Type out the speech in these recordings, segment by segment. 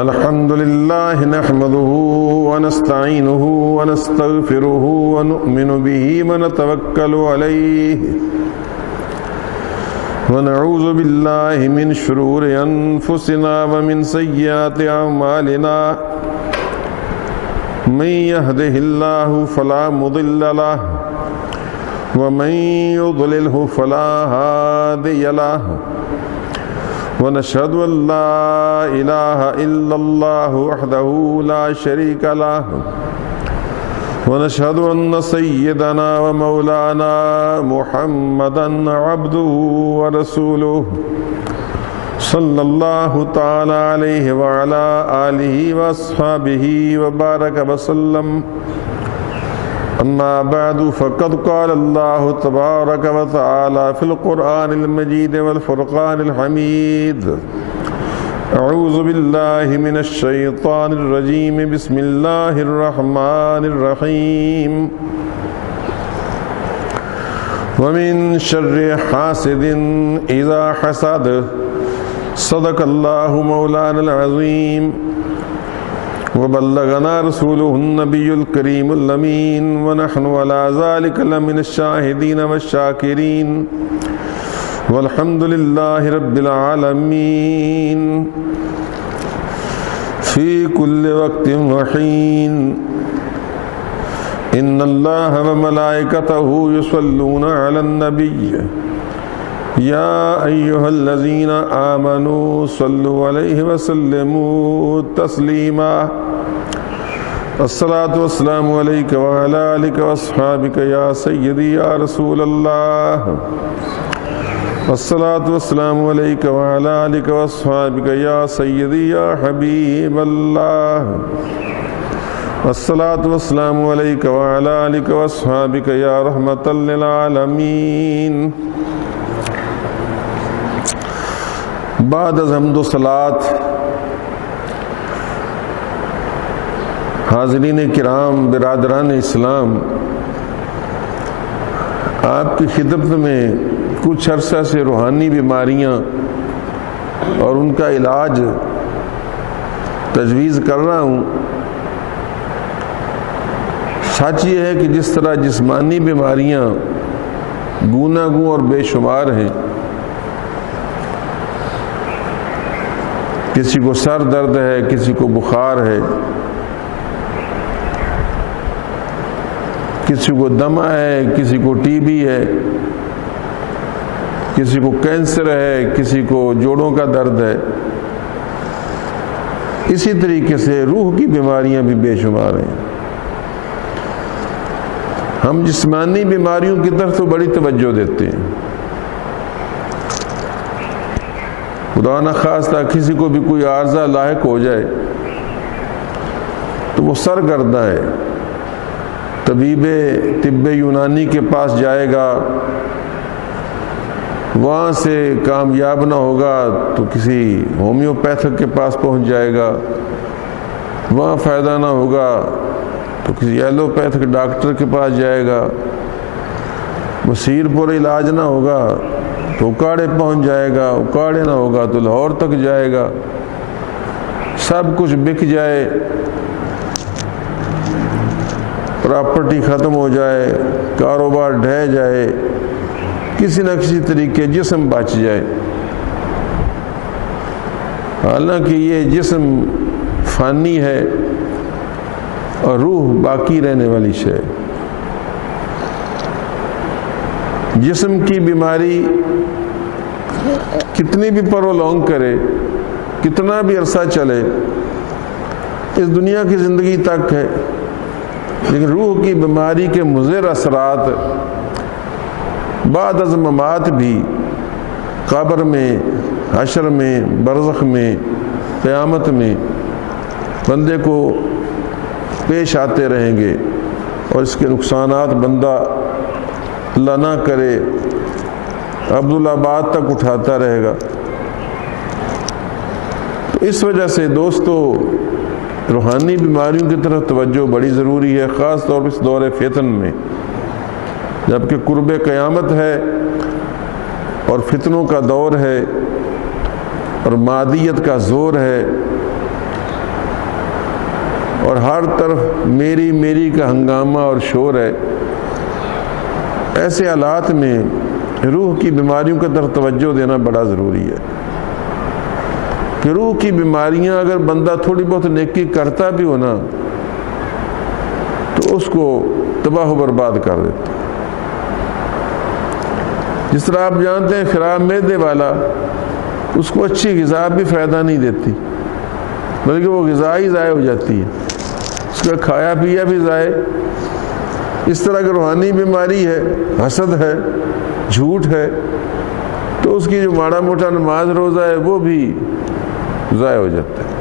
الحمد لله نحمده ونستعينه ونستغفره ونؤمن به ونتوكل عليه ونعوذ بالله من شرور أنفسنا ومن سيئات أعمالنا من يهده الله فلا مضل له ومن يضلله فلا هادي له ونشهد أن لا إله إلا الله وحده لا شريك له ونشهد أن سيدنا ومولانا محمدا عبده ورسوله صلى الله تعالى عليه وعلى آله وأصحابه وبارك وسلم. أما بعد فقد قال الله تبارك وتعالى في القرآن المجيد والفرقان الحميد. أعوذ بالله من الشيطان الرجيم. بسم الله الرحمن الرحيم. ومن شر حاسد إذا حسد. صدق الله مولانا العظيم وبلغنا رسوله النبي الكريم الأمين ونحن على ذلك لمن الشاهدين والشاكرين والحمد لله رب العالمين في كل وقت وحين. إن الله وملائكته يصلون على النبي يا أيها الذين آمنوا صلوا عليه وسلموا تسليما. الصلاة والسلام عليك وعلى آلك وأصحابك يا سيدي يا رسول الله. الصلاة والسلام عليك وعلى آلك وأصحابك يا سيدي يا حبيب الله. الصلاة والسلام عليك وعلى آلك وأصحابك يا رحمة للعالمين. بعد از حمد و صلات، حاضرین کرام، برادران اسلام، آپ کی خدمت میں کچھ عرصہ سے روحانی بیماریاں اور ان کا علاج تجویز کر رہا ہوں. سچ یہ ہے کہ جس طرح جسمانی بیماریاں گوناگوں اور بے شمار ہیں، کسی کو سر درد ہے، کسی کو بخار ہے، کسی کو دمہ ہے، کسی کو ٹی بی ہے، کسی کو کینسر ہے، کسی کو جوڑوں کا درد ہے. اسی طریقے سے روح کی بیماریاں بھی بے شمار ہیں. ہم جسمانی بیماریوں کی طرف تو بڑی توجہ دیتے ہیں. خدا نخواستہ کسی کو بھی کوئی عارضہ لاحق ہو جائے تو وہ سرگردہ ہے، طب یونانی کے پاس جائے گا، وہاں سے کامیاب نہ ہوگا تو کسی ہومیوپیتھک کے پاس پہنچ جائے گا، وہاں فائدہ نہ ہوگا تو کسی ایلوپیتھک ڈاکٹر کے پاس جائے گا، بصیر پر علاج نہ ہوگا تو اکاڑے پہنچ جائے گا، اکاڑے نہ ہوگا تو لاہور تک جائے گا. سب کچھ بک جائے، پراپرٹی ختم ہو جائے، کاروبار ڈھہ جائے، کسی نہ کسی طریقے جسم بچ جائے. حالانکہ یہ جسم فانی ہے اور روح باقی رہنے والی شے. جسم کی بیماری کتنی بھی پرولونگ کرے، کتنا بھی عرصہ چلے، اس دنیا کی زندگی تک ہے، لیکن روح کی بیماری کے مضر اثرات بعد از ممات بھی قبر میں، حشر میں، برزخ میں، قیامت میں بندے کو پیش آتے رہیں گے، اور اس کے نقصانات بندہ اللہ نہ کرے عبدالآباد تک اٹھاتا رہے گا. تو اس وجہ سے دوستو، روحانی بیماریوں کی طرف توجہ بڑی ضروری ہے، خاص طور پر اس دور فتن میں، جبکہ قرب قیامت ہے اور فتنوں کا دور ہے اور مادیت کا زور ہے. اور ہر طرف میری میری کا ہنگامہ اور شور ہے، ایسے حالات میں روح کی بیماریوں کی طرف توجہ دینا بڑا ضروری ہے کہ روح کی بیماریاں اگر بندہ تھوڑی بہت نیکی کرتا بھی ہو نا تو اس کو تباہ و برباد کر دیتا۔ جس طرح آپ جانتے ہیں خراب معدے والا، اس کو اچھی غذا بھی فائدہ نہیں دیتی بلکہ وہ غذا ہی ضائع ہو جاتی ہے، اس کا کھایا پیا بھی ضائع۔ اس طرح کی روحانی بیماری ہے، حسد ہے، جھوٹ ہے، تو اس کی جو ماڑا موٹا نماز روزہ ہے وہ بھی ضائع ہو جاتا ہے۔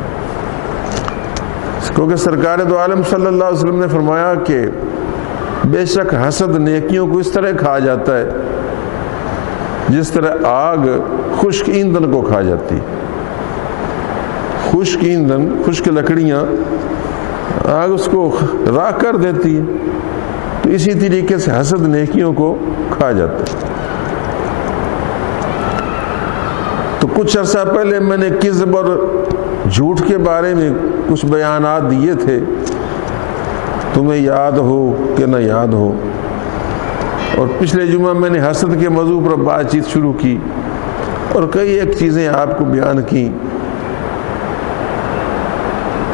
کیونکہ سرکار دو عالم صلی اللہ علیہ وسلم نے فرمایا کہ بے شک حسد نیکیوں کو اس طرح کھا جاتا ہے جس طرح آگ خشک ایندھن کو کھا جاتی۔ خشک ایندھن، خشک لکڑیاں آگ اس کو راکھ کر دیتی ہے، تو اسی طریقے سے حسد نیکیوں کو کھا جاتا ہے۔ تو کچھ عرصہ پہلے میں نے کذب اور جھوٹ کے بارے میں کچھ بیانات دیے تھے، تمہیں یاد ہو کہ نہ یاد ہو، اور پچھلے جمعہ میں نے حسد کے موضوع پر بات چیت شروع کی اور کئی ایک چیزیں آپ کو بیان کی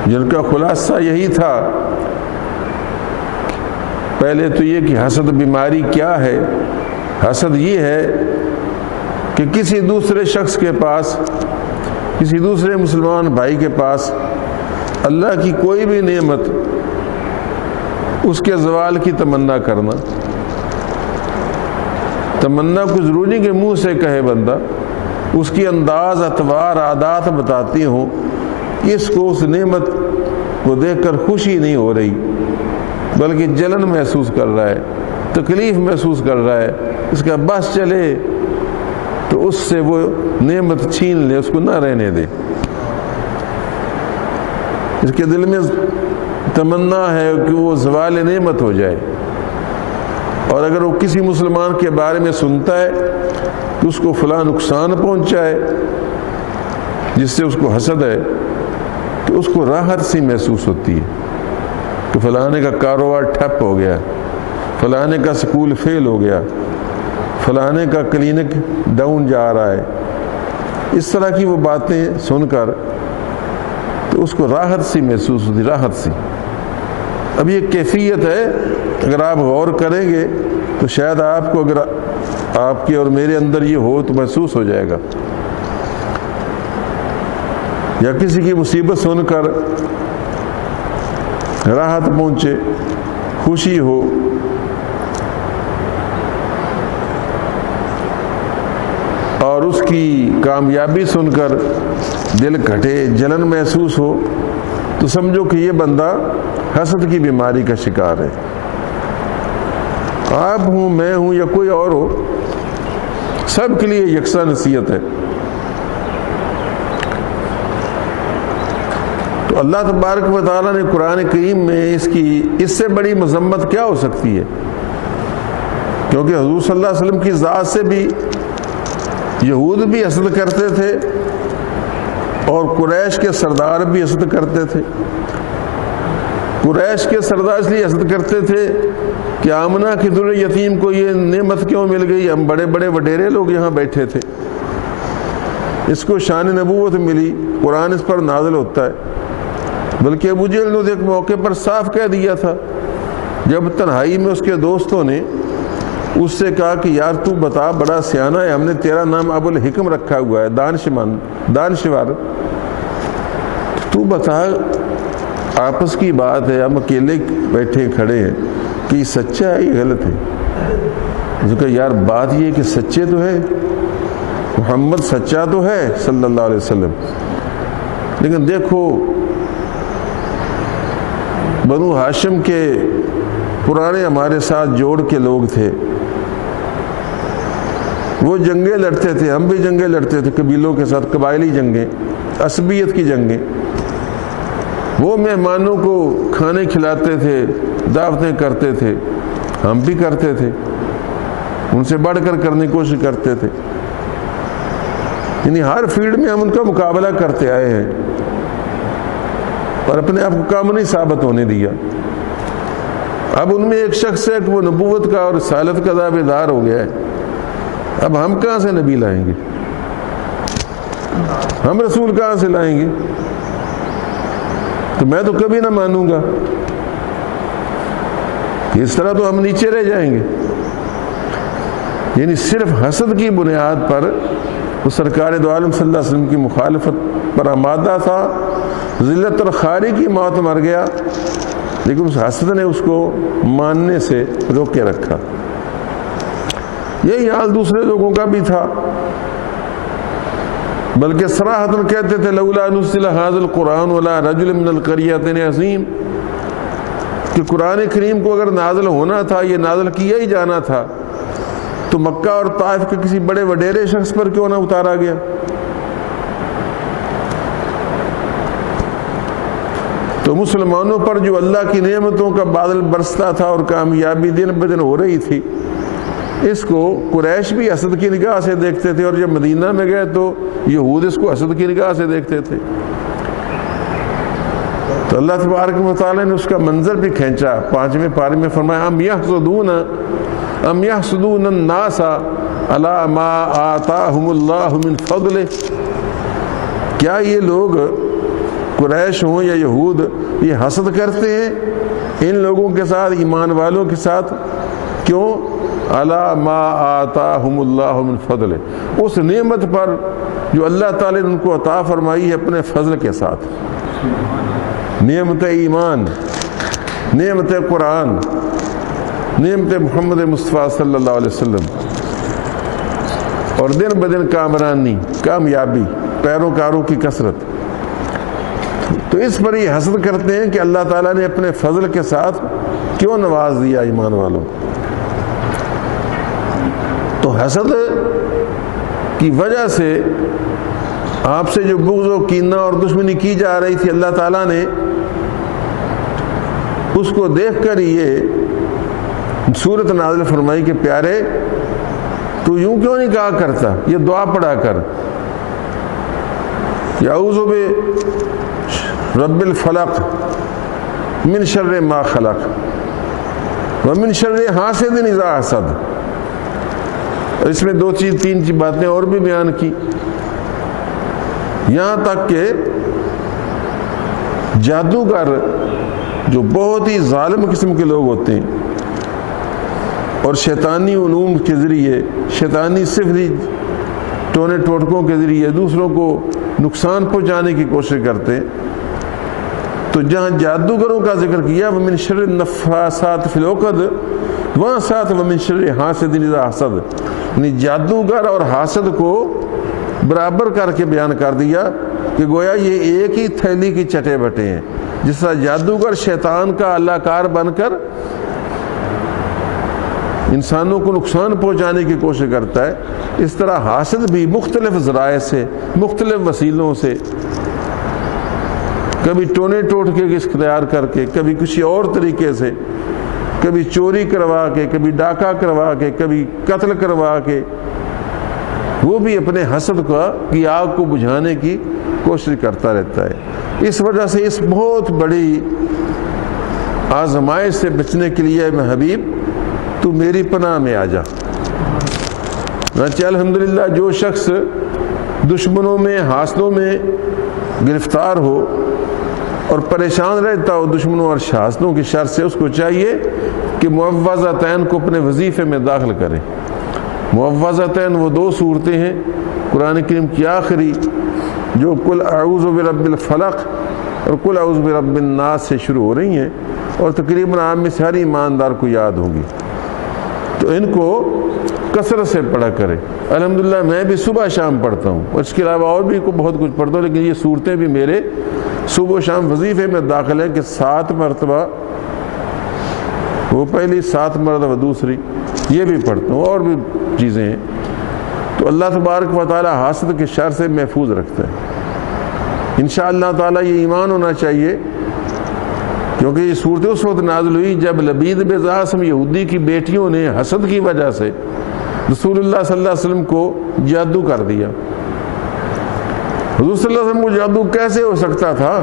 جن کا خلاصہ یہی تھا۔ پہلے تو یہ کہ حسد بیماری کیا ہے۔ حسد یہ ہے کہ کسی دوسرے شخص کے پاس، کسی دوسرے مسلمان بھائی کے پاس اللہ کی کوئی بھی نعمت، اس کے زوال کی تمنا کرنا۔ تمنا کو ضروری کہ منہ سے کہے بندہ، اس کی انداز، اطوار، عادات بتاتی ہوں کہ اس کو اس نعمت کو دیکھ کر خوشی نہیں ہو رہی بلکہ جلن محسوس کر رہا ہے، تکلیف محسوس کر رہا ہے، اس کا بس چلے تو اس سے وہ نعمت چھین لے، اس کو نہ رہنے دے۔ اس کے دل میں تمنا ہے کہ وہ زوال نعمت ہو جائے، اور اگر وہ کسی مسلمان کے بارے میں سنتا ہے کہ اس کو فلاں نقصان پہنچا ہے جس سے اس کو حسد ہے، تو اس کو راحت سی محسوس ہوتی ہے کہ فلانے کا کاروبار ٹھپ ہو گیا، فلانے کا سکول فیل ہو گیا، فلانے کا کلینک ڈاؤن جا رہا ہے۔ اس طرح کی وہ باتیں سن کر تو اس کو راحت سی محسوس ہوتی، راحت سی۔ اب یہ کیفیت ہے، اگر آپ غور کریں گے تو شاید آپ کو، اگر آپ کے اور میرے اندر یہ ہو تو محسوس ہو جائے گا۔ یا کسی کی مصیبت سن کر راحت پہنچے، خوشی ہو، اور اس کی کامیابی سن کر دل گھٹے، جلن محسوس ہو، تو سمجھو کہ یہ بندہ حسد کی بیماری کا شکار ہے۔ آپ ہوں، میں ہوں، یا کوئی اور ہو، سب کے لیے یکساں نصیحت ہے۔ تو اللہ تبارک و تعالیٰ نے قرآن کریم میں اس سے بڑی مذمت کیا ہو سکتی ہے؟ کیونکہ حضور صلی اللہ علیہ وسلم کی ذات سے بھی یہود بھی حسد کرتے تھے اور قریش کے سردار بھی حسد کرتے تھے۔ قریش کے سردار اس لیے حسد کرتے تھے کہ آمنہ کی در یتیم کو یہ نعمت کیوں مل گئی، ہم بڑے بڑے وڈیرے لوگ یہاں بیٹھے تھے، اس کو شان نبوت ملی، قرآن اس پر نازل ہوتا ہے۔ بلکہ ابو جہل نے ایک موقع پر صاف کہہ دیا تھا، جب تنہائی میں اس کے دوستوں نے اس سے کہا کہ یار تو بتا، بڑا سیانہ ہے، ہم نے تیرا نام ابو الحکم رکھا ہوا ہے، دانشور، تو بتا، آپس کی بات ہے، ہم اکیلے بیٹھے کھڑے ہیں، کہ یہ سچا ہے یہ غلط ہے؟ اس نے کہا یار بات یہ ہے کہ سچے تو ہے، محمد سچا تو ہے صلی اللہ علیہ وسلم، لیکن دیکھو بنو ہاشم کے پرانے ہمارے ساتھ جوڑ کے لوگ تھے، وہ جنگیں لڑتے تھے، ہم بھی جنگیں لڑتے تھے قبیلوں کے ساتھ، قبائلی جنگیں، عصبیت کی جنگیں۔ وہ مہمانوں کو کھانے کھلاتے تھے، دعوتیں کرتے تھے، ہم بھی کرتے تھے، ان سے بڑھ کر کرنے کی کوشش کرتے تھے، یعنی ہر فیلڈ میں ہم ان کا مقابلہ کرتے آئے ہیں۔ اور اپنے آپ کو کام نہیں ثابت ہونے دیا۔ اب ان میں ایک شخص ہے کہ وہ نبوت کا اور رسالت کا دعوے دار ہو گیا ہے، اب ہم کہاں سے نبی لائیں گے؟ ہم رسول کہاں سے لائیں گے؟ تو میں تو کبھی نہ مانوں گا، اس طرح تو ہم نیچے رہ جائیں گے۔ یعنی صرف حسد کی بنیاد پر وہ سرکار دو عالم صلی اللہ علیہ وسلم کی مخالفت پر آمادہ تھا، ذلت اور خواری کی موت مر گیا، لیکن اس حسد نے اس کو ماننے سے روکے رکھا۔ یہی حال دوسرے لوگوں کا بھی تھا، بلکہ صراحتاً کہتے تھے لولا نزل ھذا القرآن علی رجل من القریتین عظیم، کہ قرآن کریم کو اگر نازل ہونا تھا، یہ نازل کیا ہی جانا تھا، تو مکہ اور طائف کے کسی بڑے وڈیرے شخص پر کیوں نہ اتارا گیا؟ تو مسلمانوں پر جو اللہ کی نعمتوں کا بادل برستا تھا اور کامیابی دن بدن ہو رہی تھی، اس کو قریش بھی حسد کی نگاہ سے دیکھتے تھے، اور جب مدینہ میں گئے تو یہود اس کو حسد کی نگاہ سے دیکھتے تھے۔ تو اللہ تبارک و تعالیٰ نے اس کا منظر بھی کھینچا، 5ویں پارے میں فرمایا ام یحسدون الناس علی ما آتاہم اللہ من فضلہ، کیا یہ لوگ قریش ہوں یا یہود یہ حسد کرتے ہیں ان لوگوں کے ساتھ، ایمان والوں کے ساتھ؟ کیوں؟ علی ما آتاہم اللہ من فضلہ، اس نعمت پر جو اللہ تعالی نے ان کو عطا فرمائی ہے اپنے فضل کے ساتھ، نعمت ایمان، نعمت قرآن، نعمت محمد مصطفیٰ صلی اللہ علیہ وسلم، اور دن بدن کامرانی، کامیابی، پیروکاروں کی کثرت۔ تو اس پر یہ حسد کرتے ہیں کہ اللہ تعالیٰ نے اپنے فضل کے ساتھ کیوں نواز دیا ایمان والوں۔ تو حسد کی وجہ سے آپ سے جو بغض و کینہ اور دشمنی کی جا رہی تھی، اللہ تعالیٰ نے اس کو دیکھ کر یہ سورت نازل فرمائی کہ پیارے تو یوں کیوں نہیں کہا کرتا، یہ دعا پڑھا کر، اعوذ برب الفلق من شر ما خلق ومن شر حاسد اذا حسد۔ اس میں 2-3 باتیں اور بھی بیان کی، یہاں تک کہ جادوگر جو بہت ہی ظالم قسم کے لوگ ہوتے ہیں اور شیطانی علوم کے ذریعے، شیطانی سحری ٹونے ٹوٹکوں کے ذریعے دوسروں کو نقصان پہنچانے کی کوشش کرتے ہیں، تو جہاں جادوگروں کا ذکر کیا وَمِن شَرِّ النَّفَّاثَاتِ فِي الْعُقَدِ، وہاں ساتھ وَمِن شَرِّ حَاسِدٍ إِذَا حَسَدَ، یعنی جادوگر اور حاسد کو برابر کر کے بیان کر دیا کہ گویا یہ ایک ہی تھیلی کی چٹے بٹے ہیں۔ جس طرح جادوگر شیطان کا اللہ کار بن کر انسانوں کو نقصان پہنچانے کی کوشش کرتا ہے، اس طرح حاسد بھی مختلف ذرائع سے، مختلف وسیلوں سے، کبھی ٹونے ٹوٹکے کے اختیار کر کے، کبھی کسی اور طریقے سے، کبھی چوری کروا کے، کبھی ڈاکہ کروا کے، کبھی قتل کروا کے، وہ بھی اپنے حسد کی آگ کو بجھانے کی کوشش کرتا رہتا ہے۔ اس وجہ سے اس بہت بڑی آزمائش سے بچنے کے لیے میں حبیب تو میری پناہ میں آ جا۔ الحمدللہ جو شخص دشمنوں میں، حاسدوں میں گرفتار ہو اور پریشان رہتا ہو دشمنوں اور حاسدوں کی شر سے، اس کو چاہیے کہ معوذتین کو اپنے وظیفے میں داخل کرے۔ معوذتین وہ 2 صورتیں ہیں قرآن کریم کی آخری، جو قل اعوذ برب الفلق اور قل اعوذ برب الناس سے شروع ہو رہی ہیں، اور تقریباً آپ میں سے ہر ایماندار کو یاد ہوگی، تو ان کو کثرت سے پڑھا کرے۔ الحمدللہ میں بھی صبح شام پڑھتا ہوں، اور اس کے علاوہ اور بھی بہت کچھ پڑھتا ہوں، لیکن یہ صورتیں بھی میرے صبح و شام وظیفے میں داخل ہے کہ 7 مرتبہ وہ پہلی، 7 مرتبہ دوسری، یہ بھی پڑھتا ہوں، اور بھی چیزیں ہیں۔ تو اللہ تبارک و تعالی حاسد کے شر سے محفوظ رکھتا ہے انشاءاللہ تعالی۔ یہ ایمان ہونا چاہیے، کیونکہ یہ صورت اس وقت نازل ہوئی جب لبید بن عاصم یہودی کی بیٹیوں نے حسد کی وجہ سے رسول اللہ صلی اللہ علیہ وسلم کو جادو کر دیا، حضور صلی اللہ علیہ وسلم کو جادو کیسے ہو سکتا تھا؟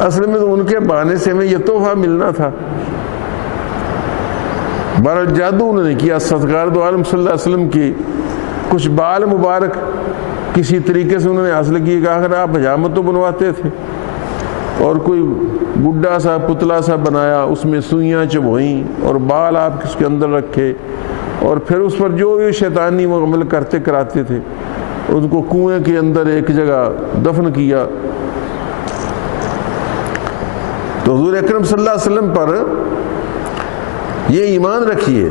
اصل میں تو ان کے بہانے سے ہمیں یہ تحفہ ملنا تھا۔ بہرحال جادو انہوں نے کیا، سرکار دو عالم صلی اللہ علیہ وسلم کی کچھ بال مبارک کسی طریقے سے انہوں نے حاصل کیے کہ آخر آپ حجامت تو بنواتے تھے، اور کوئی گڈا سا پتلا سا بنایا، اس میں سوئیاں چبھوئیں اور بال آپ اس کے اندر رکھے، اور پھر اس پر جو بھی شیطانی وہ عمل کرتے کراتے تھے ان کو کنویں کے اندر ایک جگہ دفن کیا۔ تو حضور اکرم صلی اللہ علیہ وسلم پر یہ ایمان رکھیے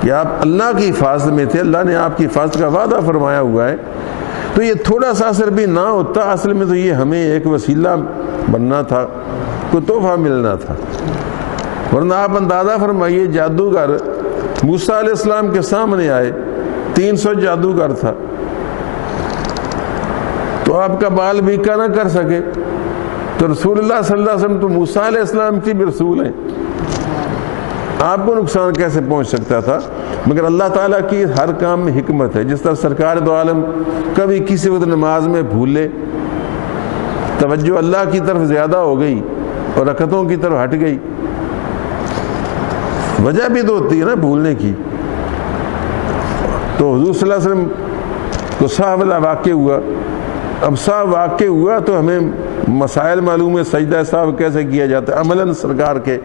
کہ آپ اللہ کی حفاظت میں تھے، اللہ نے آپ کی حفاظت کا وعدہ فرمایا ہوا ہے، تو یہ تھوڑا سا اثر بھی نہ ہوتا، اصل میں تو یہ ہمیں ایک وسیلہ بننا تھا، کوئی تحفہ ملنا تھا۔ ورنہ آپ اندازہ فرمائیے، جادوگر موسیٰ علیہ السلام کے سامنے آئے، 300 جادوگر تھا، تو آپ کا بال بیکا نہ کر سکے، تو رسول اللہ صلی اللہ علیہ وسلم تو موسیٰ علیہ السلام کی بھی رسول ہیں، آپ کو نقصان کیسے پہنچ سکتا تھا؟ مگر اللہ تعالیٰ کی ہر کام میں حکمت ہے۔ جس طرح سرکار دو عالم کبھی کسی وقت نماز میں بھولے، توجہ اللہ کی طرف زیادہ ہو گئی اور رکعتوں کی طرف ہٹ گئی، وجہ بھی تو ہوتی ہے نا بھولنے کی۔ تو حضور صلی اللہ علیہ وسلم کو سہو والا واقع ہوا۔ اب سہو واقع ہوا تو ہمیں مسائل معلوم ہے، سجدہ سہو کیسے کیا جاتا ہے، عملاً سرکار کے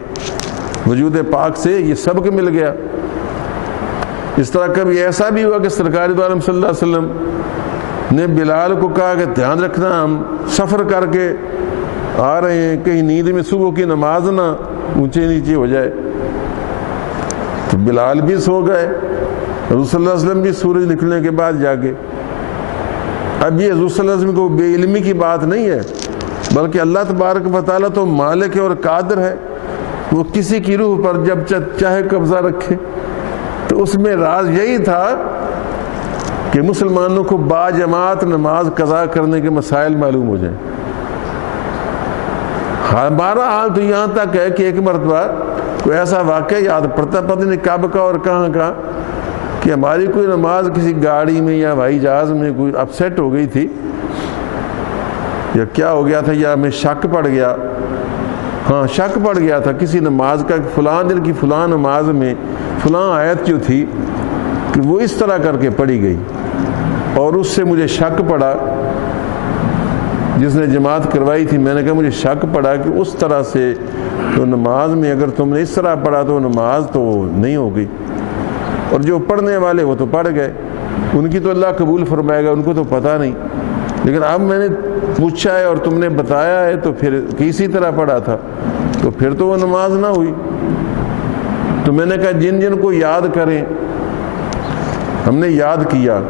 وجود پاک سے یہ سبق مل گیا۔ اس طرح کبھی ایسا بھی ہوا کہ سرکار دو عالم صلی اللہ علیہ وسلم نے بلال کو کہا کہ دھیان رکھنا، ہم سفر کر کے آ رہے ہیں، کہیں نیند میں صبح کی نماز نہ اونچے نیچے ہو جائے۔ تو بلال بھی سو گئے، حضور صلی اللہ علیہ وسلم بھی سورج نکلنے کے بعد جاگے۔ اب یہ حضور صلی اللہ علیہ وسلم کو بے علمی کی بات نہیں ہے، بلکہ اللہ تبارک و تعالیٰ تو مالک اور قادر ہے، وہ کسی کی روح پر جب چاہے قبضہ رکھے۔ تو اس میں راز یہی تھا کہ مسلمانوں کو باجماعت نماز قضا کرنے کے مسائل معلوم ہو جائیں۔ ہمارا حال تو یہاں تک ہے کہ ایک مرتبہ کوئی ایسا واقعہ یاد پڑتا، پتہ نہیں کب کا اور کہاں کا، کہ ہماری کوئی نماز کسی گاڑی میں یا ہوائی جہاز میں کوئی اپسیٹ ہو گئی تھی، یا کیا ہو گیا تھا، یا ہمیں شک پڑ گیا، ہاں شک پڑ گیا تھا کسی نماز کا، فلاں دن کی فلاں نماز میں فلاں آیت جو تھی کہ وہ اس طرح کر کے پڑھی گئی، اور اس سے مجھے شک پڑا، جس نے جماعت کروائی تھی، میں نے کہا مجھے شک پڑا کہ اس طرح سے تو نماز میں اگر تم نے اس طرح پڑھا تو نماز تو نہیں ہوگی، اور جو پڑھنے والے وہ تو پڑھ گئے، ان کی تو اللہ قبول فرمائے گا، ان کو تو پتہ نہیں، لیکن اب میں نے پوچھا ہے اور تم نے بتایا ہے تو پھر کسی طرح پڑھا تھا، تو پھر تو وہ نماز نہ ہوئی۔ تو میں نے کہا جن جن کو یاد کریں، ہم نے یاد کیا،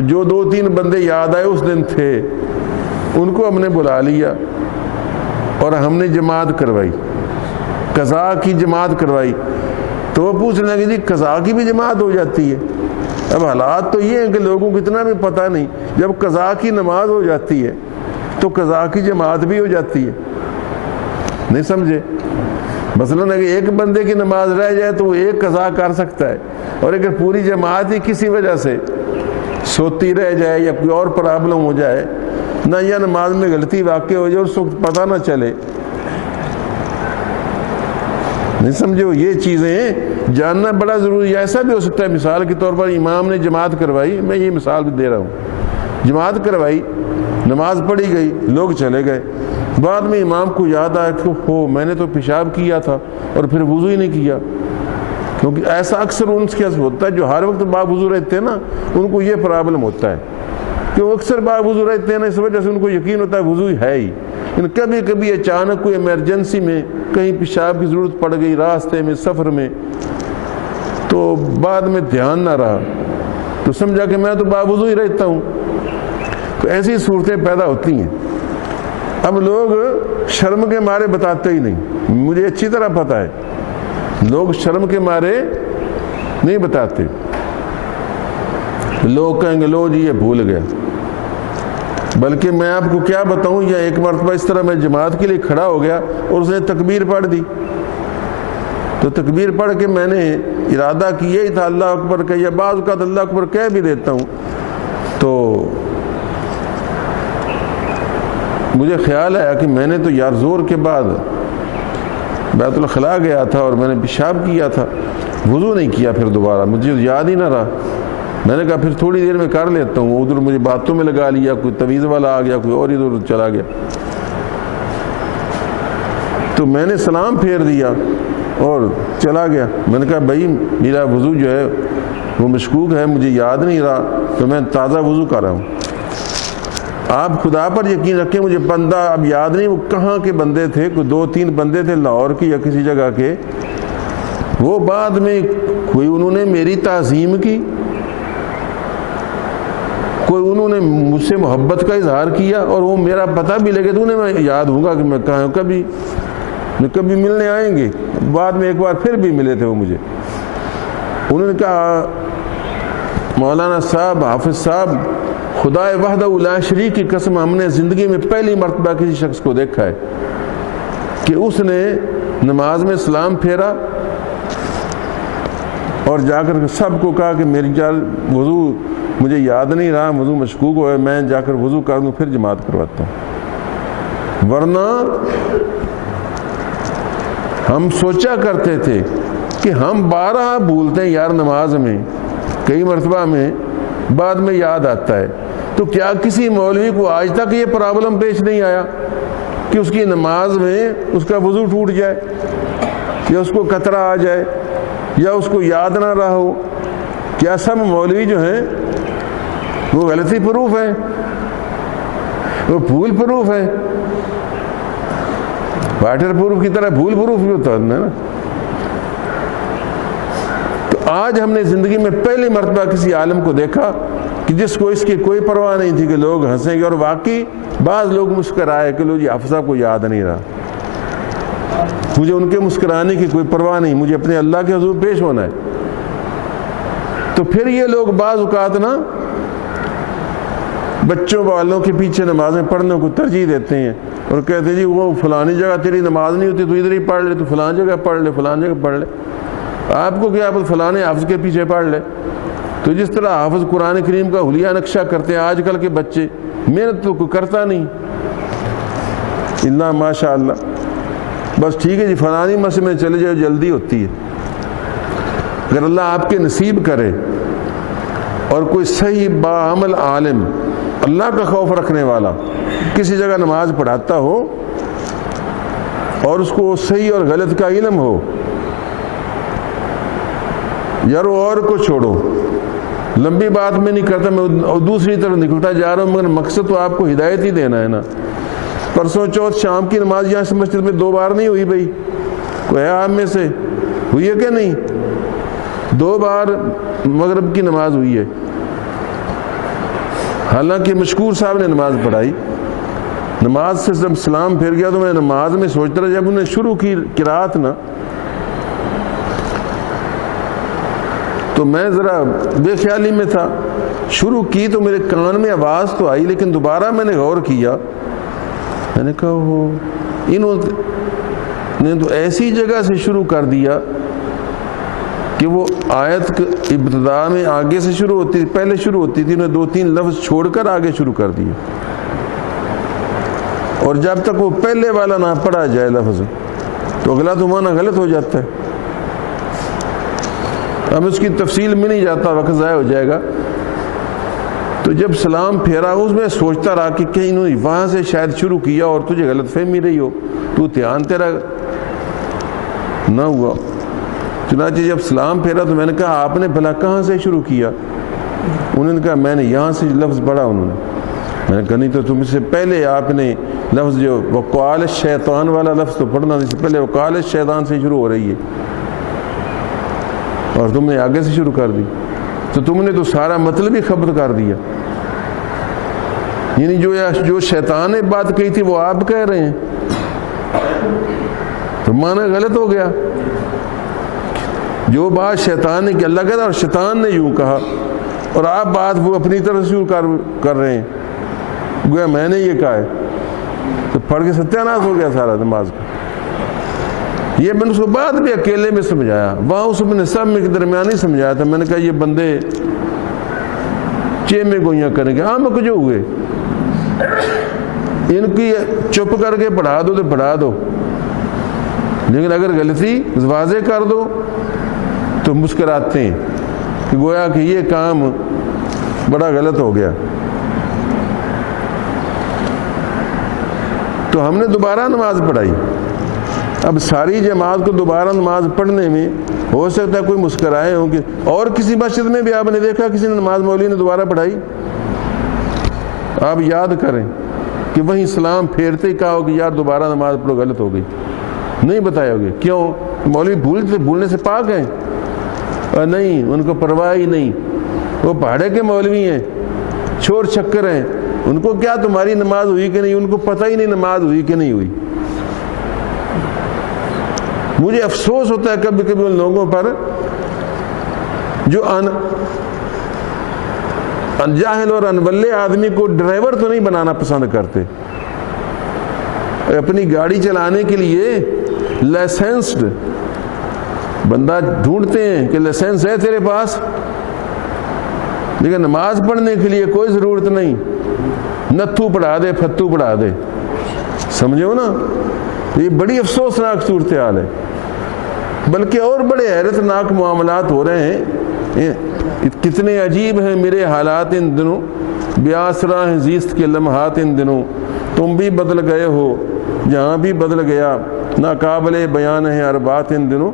جو 2-3 بندے یاد آئے اس دن تھے، ان کو ہم نے بلا لیا اور ہم نے جماعت کروائی، قضا کی جماعت کروائی۔ تو وہ پوچھنے لگے جی قضا کی بھی جماعت ہو جاتی ہے؟ اب حالات تو یہ ہیں کہ لوگوں کو اتنا بھی پتہ نہیں، جب قضا کی نماز ہو جاتی ہے تو قضا کی جماعت بھی ہو جاتی ہے، نہیں سمجھے؟ مثلاً اگر ایک بندے کی نماز رہ جائے تو وہ ایک قضا کر سکتا ہے، اور اگر پوری جماعت ہی کسی وجہ سے سوتی رہ جائے یا کوئی اور پرابلم ہو جائے، نہ یا نماز میں غلطی واقع ہو جائے اور اس وقت پتہ نہ چلے، نہیں سمجھو؟ یہ چیزیں جاننا بڑا ضروری ہے۔ ایسا بھی ہو سکتا ہے مثال کے طور پر امام نے جماعت کروائی، میں یہ مثال بھی دے رہا ہوں، جماعت کروائی، نماز پڑھی گئی، لوگ چلے گئے، بعد میں امام کو یاد آیا کہ ہو میں نے تو پیشاب کیا تھا اور پھر وضو ہی نہیں کیا، کیونکہ ایسا اکثر ان کے ہوتا ہے جو ہر وقت باوضو رہتے ہیں نا، ان کو یہ پرابلم ہوتا ہے کہ وہ اکثر باوضو رہتے ہیں نا، اس وجہ سے ان کو یقین ہوتا ہے وضو ہے ہی، لیکن کبھی کبھی اچانک کوئی ایمرجنسی میں کہیں پیشاب کی ضرورت پڑ گئی، راستے میں سفر میں، تو بعد میں دھیان نہ رہا تو سمجھا کہ میں تو باوضو ہی رہتا ہوں۔ تو ایسی صورتیں پیدا ہوتی ہیں۔ اب لوگ شرم کے مارے بتاتے ہی نہیں، مجھے اچھی طرح پتہ ہے، لوگ شرم کے مارے نہیں بتاتے، لوگ کہیں گے لو جی یہ بھول گیا، بلکہ میں آپ کو کیا بتاؤں، یا ایک مرتبہ اس طرح میں جماعت کے لیے کھڑا ہو گیا اور اس نے تکبیر پڑھ دی، تو تکبیر پڑھ کے میں نے ارادہ کیا ہی تھا اللہ اکبر کا، یا بعض اوقات اللہ اکبر کہہ بھی دیتا ہوں، تو مجھے خیال آیا کہ میں نے تو یار زور کے بعد بیت الخلاء گیا تھا اور میں نے پیشاب کیا تھا، وضو نہیں کیا پھر دوبارہ، مجھے یاد ہی نہ رہا۔ میں نے کہا پھر تھوڑی دیر میں کر لیتا ہوں، ادھر مجھے باتوں میں لگا لیا، کوئی تویز والا آ گیا، کوئی اور ادھر چلا گیا، تو میں نے سلام پھیر دیا اور چلا گیا۔ میں نے کہا بھائی میرا وضو جو ہے وہ مشکوک ہے، مجھے یاد نہیں رہا، تو میں تازہ وضو کر رہا ہوں۔ آپ خدا پر یقین رکھیں، مجھے بندہ اب یاد نہیں وہ کہاں کے بندے تھے، کوئی 2-3 بندے تھے لاہور کی یا کسی جگہ کے، وہ بعد میں کوئی انہوں نے میری تعظیم کی، کوئی انہوں نے مجھ سے محبت کا اظہار کیا، اور وہ میرا پتہ بھی لگے تو انہیں میں یاد ہوں گا کہ میں کہاں کبھی ملنے آئیں گے۔ بعد میں ایک بار پھر بھی ملے تھے وہ مجھے، انہوں نے کہا مولانا صاحب، حافظ صاحب، خدا وحدہ لا شریک کی قسم، ہم نے زندگی میں پہلی مرتبہ کسی شخص کو دیکھا ہے کہ اس نے نماز میں سلام پھیرا اور جا کر سب کو کہا کہ میری وضو مجھے یاد نہیں رہا، وضو مشکوک ہوئے، میں جا کر وضو کر دوں پھر جماعت کرواتا ہوں۔ ورنہ ہم سوچا کرتے تھے کہ ہم 12 بھولتے ہیں یار نماز میں، کئی مرتبہ میں بعد میں یاد آتا ہے، تو کیا کسی مولوی کو آج تک یہ پرابلم پیش نہیں آیا کہ اس کی نماز میں اس کا وضو ٹوٹ جائے، یا اس کو قطرہ آ جائے، یا اس کو یاد نہ رہا ہو؟ کیا سب مولوی جو ہیں وہ غلطی پروف ہیں، وہ بھول پروف ہیں؟ واٹر پروف کی طرح بھول پروف بھی ہوتا ہے نا۔ تو آج ہم نے زندگی میں پہلی مرتبہ کسی عالم کو دیکھا کہ جس کو اس کی کوئی پرواہ نہیں تھی کہ لوگ ہنسیں گے، اور واقعی بعض لوگ مسکرائے کہ لو جی حافظ صاحب کو یاد نہیں رہا، مجھے ان کے مسکرانے کی کوئی پرواہ نہیں، مجھے اپنے اللہ کے حضور پیش ہونا ہے۔ تو پھر یہ لوگ بعض اوقات نا بچوں والوں کے پیچھے نمازیں پڑھنے کو ترجیح دیتے ہیں اور کہتے ہیں جی وہ فلانی جگہ تیری نماز نہیں ہوتی تو ادھر ہی پڑھ لے، تو فلان جگہ پڑھ لے، فلان جگہ پڑھ لے، آپ کو کیا فلانے حافظ کے پیچھے پڑھ لے۔ تو جس طرح حافظ قرآن کریم کا حلیہ نقشہ کرتے ہیں آج کل کے بچے، محنت تو کوئی کرتا نہیں، اللہ ماشاء اللہ، بس ٹھیک ہے جی فلانی مسجد میں چلے جاؤ جلدی ہوتی ہے۔ اگر اللہ آپ کے نصیب کرے اور کوئی صحیح باعمل عالم، اللہ کا خوف رکھنے والا کسی جگہ نماز پڑھاتا ہو اور اس کو صحیح اور غلط کا علم ہو، یار اور کو چھوڑو، لمبی بات میں نہیں کرتا، میں دوسری طرف نکلتا جا رہا ہوں، مگر مقصد تو آپ کو ہدایت ہی دینا ہے نا۔ پرسوں چوتھ شام کی نماز یہاں سے مسجد میں 2 بار نہیں ہوئی بھائی، کوئی ہے آپ میں سے ہوئی ہے کہ نہیں؟ 2 بار مغرب کی نماز ہوئی ہے، حالانکہ مشکور صاحب نے نماز پڑھائی۔ نماز سے جب سلام پھیر گیا تو میں نماز میں سوچتا رہا، جب انہیں شروع کی قرات نا تو میں ذرا بے خیالی میں تھا، شروع کی تو میرے کان میں آواز تو آئی، لیکن دوبارہ میں نے غور کیا، میں نے کہا انہوں نے تو ایسی جگہ سے شروع کر دیا کہ وہ آیت ابتدا میں آگے سے شروع ہوتی تھی، پہلے شروع ہوتی تھی، انہیں 2-3 لفظ چھوڑ کر آگے شروع کر دیا، اور جب تک وہ پہلے والا نہ پڑھا جائے لفظ تو اگلا تو معنی غلط ہو جاتا ہے۔ اب اس کی تفصیل میں نہیں جاتا، وقت ضائع ہو جائے گا۔ تو جب سلام پھیرا اس میں سوچتا رہا کہ کہیں انہوں نے وہاں سے شاید شروع کیا اور تجھے غلط فہمی رہی ہو، تو دھیان تیرا نہ ہوا۔ چنانچہ جب سلام پھیرا تو میں نے کہا آپ نے بھلا کہاں سے شروع کیا؟ انہوں نے کہا میں نے یہاں سے لفظ پڑھا۔ انہوں نے، میں نے کہا نہیں تو تم سے پہلے آپ نے لفظ جو وقال الشیطان والا لفظ تو پڑھنا، اس سے پہلے وقال الشیطان سے شروع ہو رہی ہے اور تم نے آگے سے شروع کر دی، تو تم نے تو سارا مطلب ہی خبر کر دیا، یعنی جو شیطان نے بات کہی تھی وہ آپ کہہ رہے ہیں، تو معنی غلط ہو گیا۔ جو بات شیطان نے کہ اللہ کہتا اور شیطان نے یوں کہا، اور آپ بات وہ اپنی طرف شروع کر رہے ہیں، گویا میں نے یہ کہا ہے، تو پڑھ کے ستیاناش ہو گیا سارا نماز کا۔ یہ میں نے اس کو بعد بھی اکیلے میں سمجھایا، وہاں اس میں سب میں کے درمیان ہی سمجھایا تھا۔ میں نے کہا یہ بندے چے میں گوئیاں کریں گے، ہاں میں کچھ ہوئے ان کی چپ کر کے پڑھا دو تو پڑھا دو، لیکن اگر غلطی واضح کر دو تو مسکراتے ہیں کہ گویا کہ یہ کام بڑا غلط ہو گیا۔ تو ہم نے دوبارہ نماز پڑھائی۔ اب ساری جماعت کو دوبارہ نماز پڑھنے میں ہو سکتا ہے کوئی مسکرائے ہوں کہ اور کسی مسجد میں بھی آپ نے دیکھا کسی نے نماز مولوی نے دوبارہ پڑھائی؟ آپ یاد کریں کہ وہیں سلام پھیرتے ہی کہا ہو کہ یار دوبارہ نماز پڑھو، غلط ہو گئی، نہیں بتایا ہوگے؟ کیوں؟ مولوی بھولنے سے پاک ہیں؟ اور نہیں، ان کو پرواہ ہی نہیں، وہ پہاڑے کے مولوی ہیں، چور چکر ہیں، ان کو کیا تمہاری نماز ہوئی کہ نہیں، ان کو پتہ ہی نہیں نماز ہوئی کہ نہیں ہوئی۔ مجھے افسوس ہوتا ہے کبھی کبھی ان لوگوں پر جو انجاہل اور انبلے آدمی کو ڈرائیور تو نہیں بنانا پسند کرتے، اپنی گاڑی چلانے کے لیے لائسنسڈ بندہ ڈھونڈتے ہیں کہ لائسنس ہے تیرے پاس، لیکن نماز پڑھنے کے لیے کوئی ضرورت نہیں، نتھو پڑھا دے پھتو پڑھا دے، سمجھو نا؟ یہ بڑی افسوسناک صورتحال ہے، بلکہ اور بڑے حیرت ناک معاملات ہو رہے ہیں۔ کتنے عجیب ہیں میرے حالات ان دنوں، بیاسرا ہیں زیست کے لمحات ان دنوں، تم بھی بدل گئے ہو، جہاں بھی بدل گیا، ناقابل بیان ہے ہر بات ان دنوں۔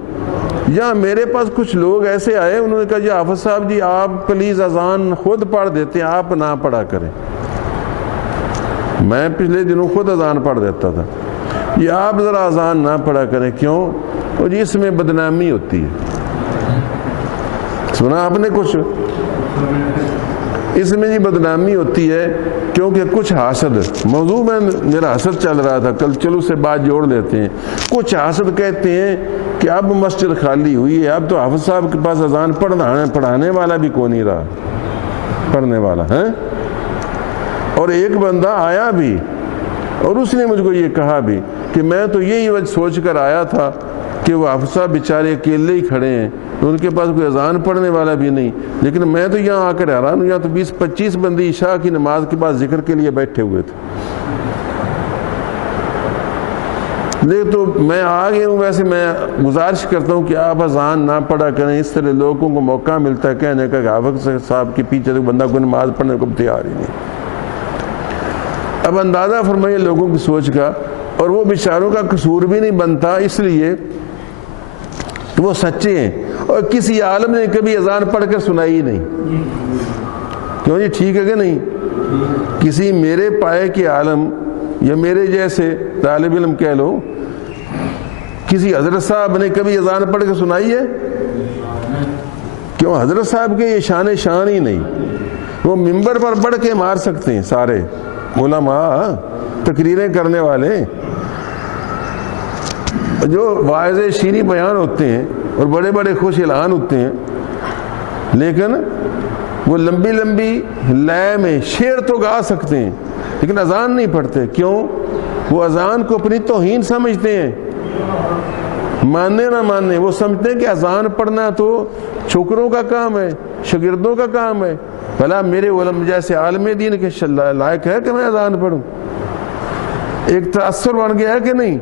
یا میرے پاس کچھ لوگ ایسے آئے، انہوں نے کہا جی حافظ صاحب جی آپ پلیز اذان خود پڑھ دیتے ہیں، آپ نہ پڑھا کریں۔ میں پچھلے دنوں خود اذان پڑھ دیتا تھا، یہ آپ ذرا اذان نہ پڑھا کریں۔ کیوں؟ وہ جی اس میں بدنامی ہوتی ہے۔ سنا آپ نے کچھ؟ اس میں جی بدنامی ہوتی ہے، کیونکہ کچھ حاسد، موضوع میں میرا حسد چل رہا تھا کل، چلو سے بات جوڑ لیتے ہیں۔ کچھ حاسد کہتے ہیں کہ اب مسجد خالی ہوئی ہے، اب تو حافظ صاحب کے پاس اذان پڑھانے والا بھی کوئی نہیں رہا، پڑھنے والا ہے۔ اور ایک بندہ آیا بھی اور اس نے مجھ کو یہ کہا بھی کہ میں تو یہی وجہ سوچ کر آیا تھا کہ وہ حافظ صاحب بیچارے اکیلے ہی کھڑے ہیں، ان کے پاس کوئی اذان پڑھنے والا بھی نہیں، لیکن میں تو یہاں آ کر حیران ہوں، یہاں تو 20-25 بندے عشاء کی نماز کے بعد ذکر کے لیے بیٹھے ہوئے تھے۔ لیکن تو میں آ گیا ہوں۔ ویسے میں گزارش کرتا ہوں کہ آپ اذان نہ پڑھا کریں، اس طرح لوگوں کو موقع ملتا ہے کہنے کا کہ حافظ صاحب کے پیچھے تو بندہ کوئی نماز پڑھنے کو تیار ہی نہیں۔ اب اندازہ فرمائیے لوگوں کی سوچ کا، اور وہ بیچاروں کا قصور بھی نہیں بنتا، اس لیے کہ وہ سچے ہیں، اور کسی عالم نے کبھی اذان پڑھ کر سنائی ہی نہیں۔ کیوں جی؟ ٹھیک ہے کہ نہیں؟ کسی میرے پائے کے عالم یا میرے جیسے طالب علم کہہ لو، کسی حضرت صاحب نے کبھی اذان پڑھ کے سنائی ہے؟ کیوں؟ حضرت صاحب کے یہ شان ہی نہیں، وہ منبر پر بڑھ کے مار سکتے ہیں سارے علماء، تقریریں کرنے والے جو واعظ شیریں بیان ہوتے ہیں اور بڑے بڑے خوش اعلان ہوتے ہیں، لیکن وہ لمبی لمبی لے میں شعر تو گا سکتے ہیں لیکن اذان نہیں پڑھتے۔ کیوں؟ وہ اذان کو اپنی توہین سمجھتے ہیں، ماننے نہ ماننے، وہ سمجھتے ہیں کہ اذان پڑھنا تو چھوکروں کا کام ہے، شاگردوں کا کام ہے، بھلا میرے علم جیسے عالم دین کے لائق ہے کہ میں اذان پڑھوں؟ ایک تاثر بن گیا ہے کہ نہیں؟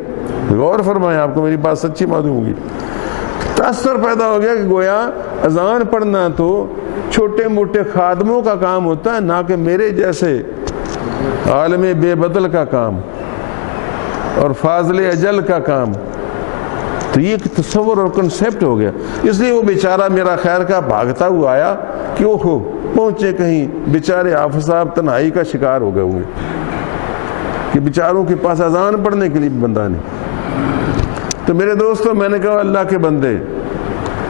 غور فرمائیں، آپ کو میری بات سچی معلوم ہوگی۔ تاثر پیدا ہو گیا کہ گویا اذان پڑھنا تو چھوٹے موٹے خادموں کا کام ہوتا ہے، نہ کہ میرے جیسے عالم بے بدل کا کام اور فاضل اجل کا کام۔ تو یہ ایک تصور اور کنسیپٹ ہو گیا۔ اس لیے وہ بیچارہ میرا خیر کا بھاگتا ہوا آیا کہ اوہو پہنچے کہیں، بیچارے حافظ صاحب تنہائی کا شکار ہو گئے ہوئے کہ بیچاروں کے پاس اذان پڑھنے کے لیے بندہ نہیں۔ تو میرے دوستوں، میں نے کہا اللہ کے بندے،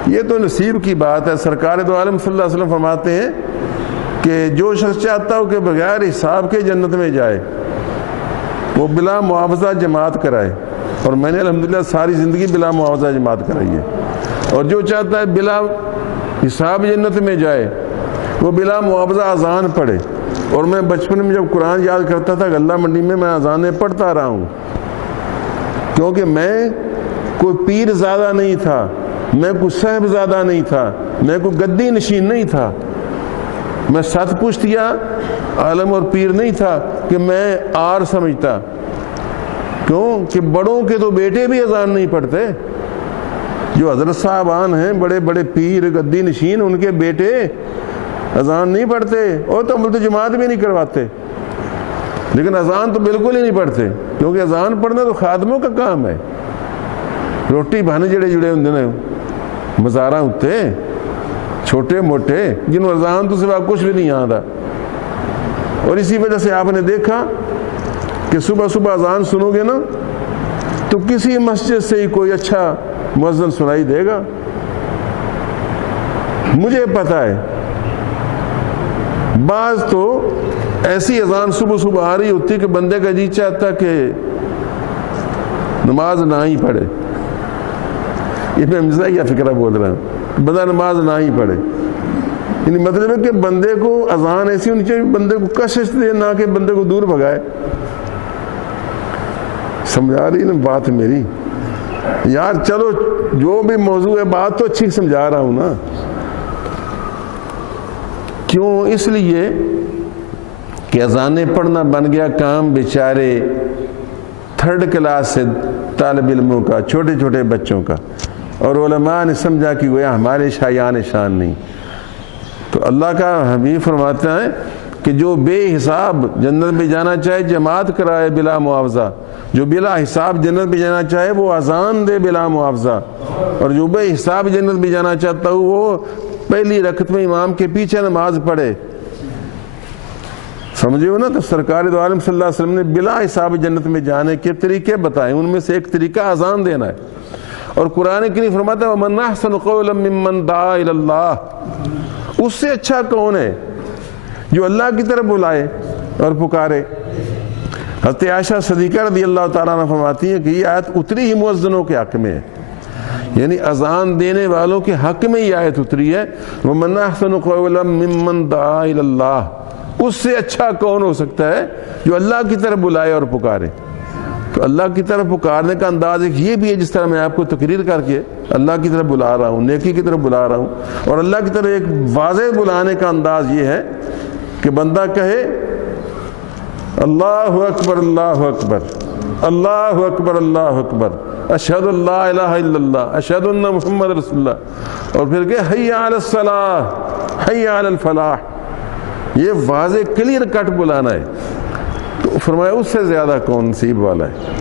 یہ تو نصیب کی بات ہے۔ سرکار دو عالم صلی اللہ علیہ وسلم فرماتے ہیں کہ جو شخص چاہتا ہو کہ بغیر حساب کے جنت میں جائے، وہ بلا معاوضہ جماعت کرائے، اور میں نے الحمدللہ ساری زندگی بلا معاوضہ جماعت کرائی ہے۔ اور جو چاہتا ہے بلا حساب جنت میں جائے، وہ بلا معاوضہ اذان پڑھے۔ اور میں بچپن میں جب قرآن یاد کرتا تھا غلہ منڈی میں اذانیں پڑھتا رہا ہوں، کیونکہ میں کوئی پیر زیادہ نہیں تھا، میں کوئی صاحب زیادہ نہیں تھا، میں کوئی گدی نشین نہیں تھا، میں 7 پشتیا عالم اور پیر نہیں تھا، کہ میں آر سمجھتا. کیوں کہ بڑوں کے تو بیٹے بھی اذان نہیں پڑھتے. جو حضرت صاحبان ہیں بڑے بڑے پیر گدی نشین، ان کے بیٹے اذان نہیں پڑھتے اور تو جماعت بھی نہیں کرواتے، لیکن اذان تو بالکل ہی نہیں پڑھتے، کیونکہ اذان پڑھنا تو خادموں کا کام ہے. روٹی بھانے جڑے جڑے ہوں نے مزاراں ہوتے چھوٹے موٹے، جنہوں اذان تو سوا کچھ بھی نہیں آتا. اور اسی وجہ سے آپ نے دیکھا کہ صبح صبح اذان سنو گے نا تو کسی مسجد سے ہی کوئی اچھا مؤذن سنائی دے گا. مجھے پتہ ہے بعض تو ایسی اذان صبح صبح آ رہی ہوتی کہ بندے کا جی چاہتا کہ نماز نہ ہی پڑھے. یہ میں مزاحیہ فکرہ بول رہا ہوں، بندہ نماز نہ ہی پڑھے. یعنی مطلب ہے کہ بندے کو اذان ایسی ہونی چاہیے بندے کو کشش دے، نہ کہ بندے کو دور بھگائے. سمجھا رہی نا بات میری یار؟ چلو جو بھی موضوع ہے بات تو اچھی سمجھا رہا ہوں نا. کیوں؟ اس لیے کہ اذانیں پڑھنا بن گیا کام بیچارے تھرڈ کلاس سے طالب علموں کا، چھوٹے چھوٹے بچوں کا، اور علماء نے سمجھا کہ گویا ہمارے شایان شان نہیں. تو اللہ کا حبیب فرماتا ہے کہ جو بے حساب جنت میں جانا چاہے جماعت کرائے بلا معاوضہ، جو بلا حساب جنت میں جانا چاہے وہ اذان دے بلا معاوضہ، اور جو بے حساب جنت میں جانا چاہتا ہو وہ پہلی رکعت میں امام کے پیچھے نماز پڑھے. سمجھے ہو نا؟ تو سرکار دو عالم صلی اللہ علیہ وسلم نے بلا حساب جنت میں جانے کے طریقے بتائے، ان میں سے ایک طریقہ اذان دینا ہے. اور قرآن کریم فرماتا ہے وَمَنْ أَحْسَنُ قَوْلًا مِّمَّنْ دَعَا إِلَى اللَّهِ، اس سے اچھا کون ہے جو اللہ کی طرف بلائے اور پکارے. حضرت عائشہ صدیقہ رضی اللہ تعالیٰ عنہ فرماتی ہیں کہ یہ آیت اتری ہی مؤذنوں کے حق میں ہے، یعنی اذان دینے والوں کے حق میں یہ آیت اتری ہے وَمَنْ أَحْسَنُ قَوْلًا مِّمَّنْ دَعَا إِلَى اللَّهِ. اس سے اچھا کون ہو سکتا ہے جو اللہ کی طرف بلائے اور پکارے. تو اللہ کی طرف پکارنے کا انداز ایک یہ بھی ہے جس طرح میں آپ کو تقریر کر کے اللہ کی طرف بلا رہا ہوں، نیکی کی طرف بلا رہا ہوں. اور اللہ کی طرف ایک واضح بلانے کا انداز یہ ہے کہ بندہ کہے اللہ اکبر اللہ اکبر اللہ اکبر اللہ اکبر اشہد اللہ الہ الا اللہ اشہد ان محمد رسول اللہ، اور پھر کہ حی علی الصلاۃ حی علی الفلاح. یہ واضح کلیئر کٹ بلانا ہے. تو فرمایا اس سے زیادہ کون نصیب والا ہے.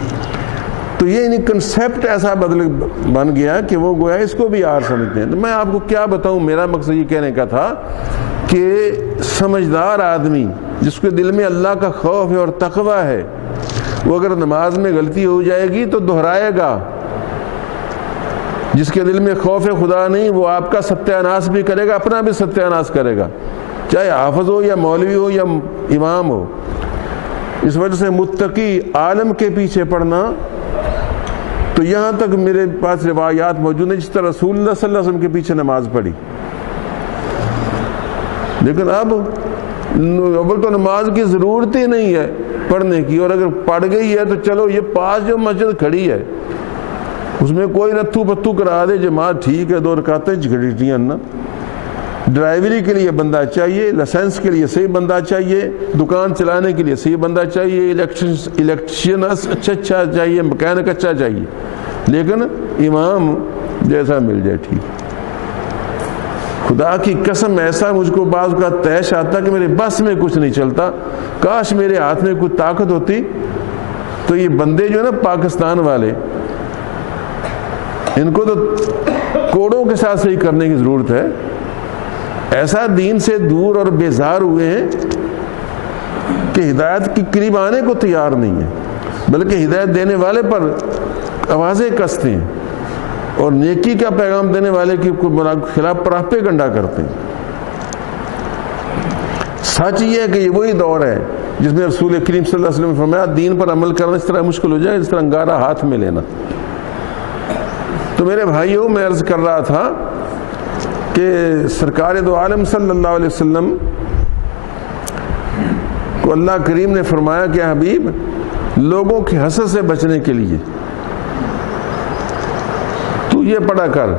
تو یہ کنسیپٹ ایسا بن گیا کہ وہ گویا اس کو بھی آر سمجھتے ہیں. تو میں آپ کو کیا بتاؤں، میرا مقصد یہ کہنے کا تھا کہ سمجھدار آدمی جس کے دل میں اللہ کا خوف ہے اور تقوی ہے، وہ اگر نماز میں غلطی ہو جائے گی تو دہرائے گا. جس کے دل میں خوف خدا نہیں وہ آپ کا ستیہ ناش بھی کرے گا، اپنا بھی ستیہ ناش کرے گا، چاہے حافظ ہو یا مولوی ہو یا امام ہو. اس وجہ سے متقی عالم کے پیچھے پڑھنا، تو یہاں تک میرے پاس روایات موجود ہیں جس طرح رسول اللہ صلی اللہ علیہ وسلم کے پیچھے نماز پڑھی. لیکن اب تو نماز کی ضرورت ہی نہیں ہے پڑھنے کی، اور اگر پڑھ گئی ہے تو چلو یہ پاس جو مسجد کھڑی ہے اس میں کوئی نتھو پتھو کرا دے جماعت ٹھیک ہے، 2 رکعتیں کھڑی نا. ڈرائیوری کے لیے بندہ چاہیے، لائسنس کے لیے صحیح بندہ چاہیے، دکان چلانے کے لیے صحیح بندہ چاہیے، الیکٹریشین اچھا چاہیے، مکینک اچھا چاہیے، لیکن امام جیسا مل جائے ٹھیک. خدا کی قسم ایسا مجھ کو بعض کا تیش آتا کہ میرے بس میں کچھ نہیں چلتا. کاش میرے ہاتھ میں کوئی طاقت ہوتی تو یہ بندے جو ہے نا پاکستان والے، ان کو تو کوڑوں کے ساتھ صحیح کرنے کی ضرورت ہے. ایسا دین سے دور اور بیزار ہوئے ہیں کہ ہدایت کے قریب آنے کو تیار نہیں ہے، بلکہ ہدایت دینے والے پر آوازیں کستے ہیں اور نیکی کا پیغام دینے والے کے خلاف پراپیگنڈا کرتے ہیں. سچ یہ ہے کہ یہ وہی دور ہے جس میں رسول کریم صلی اللہ علیہ وسلم نے فرمایا دین پر عمل کرنا اس طرح مشکل ہو جائے جس طرح انگارہ ہاتھ میں لینا. تو میرے بھائیوں، میں عرض کر رہا تھا کہ سرکار دو عالم صلی اللہ علیہ وسلم کو اللہ کریم نے فرمایا کہ حبیب لوگوں کی حسد سے بچنے کے لیے تو یہ پڑھا کر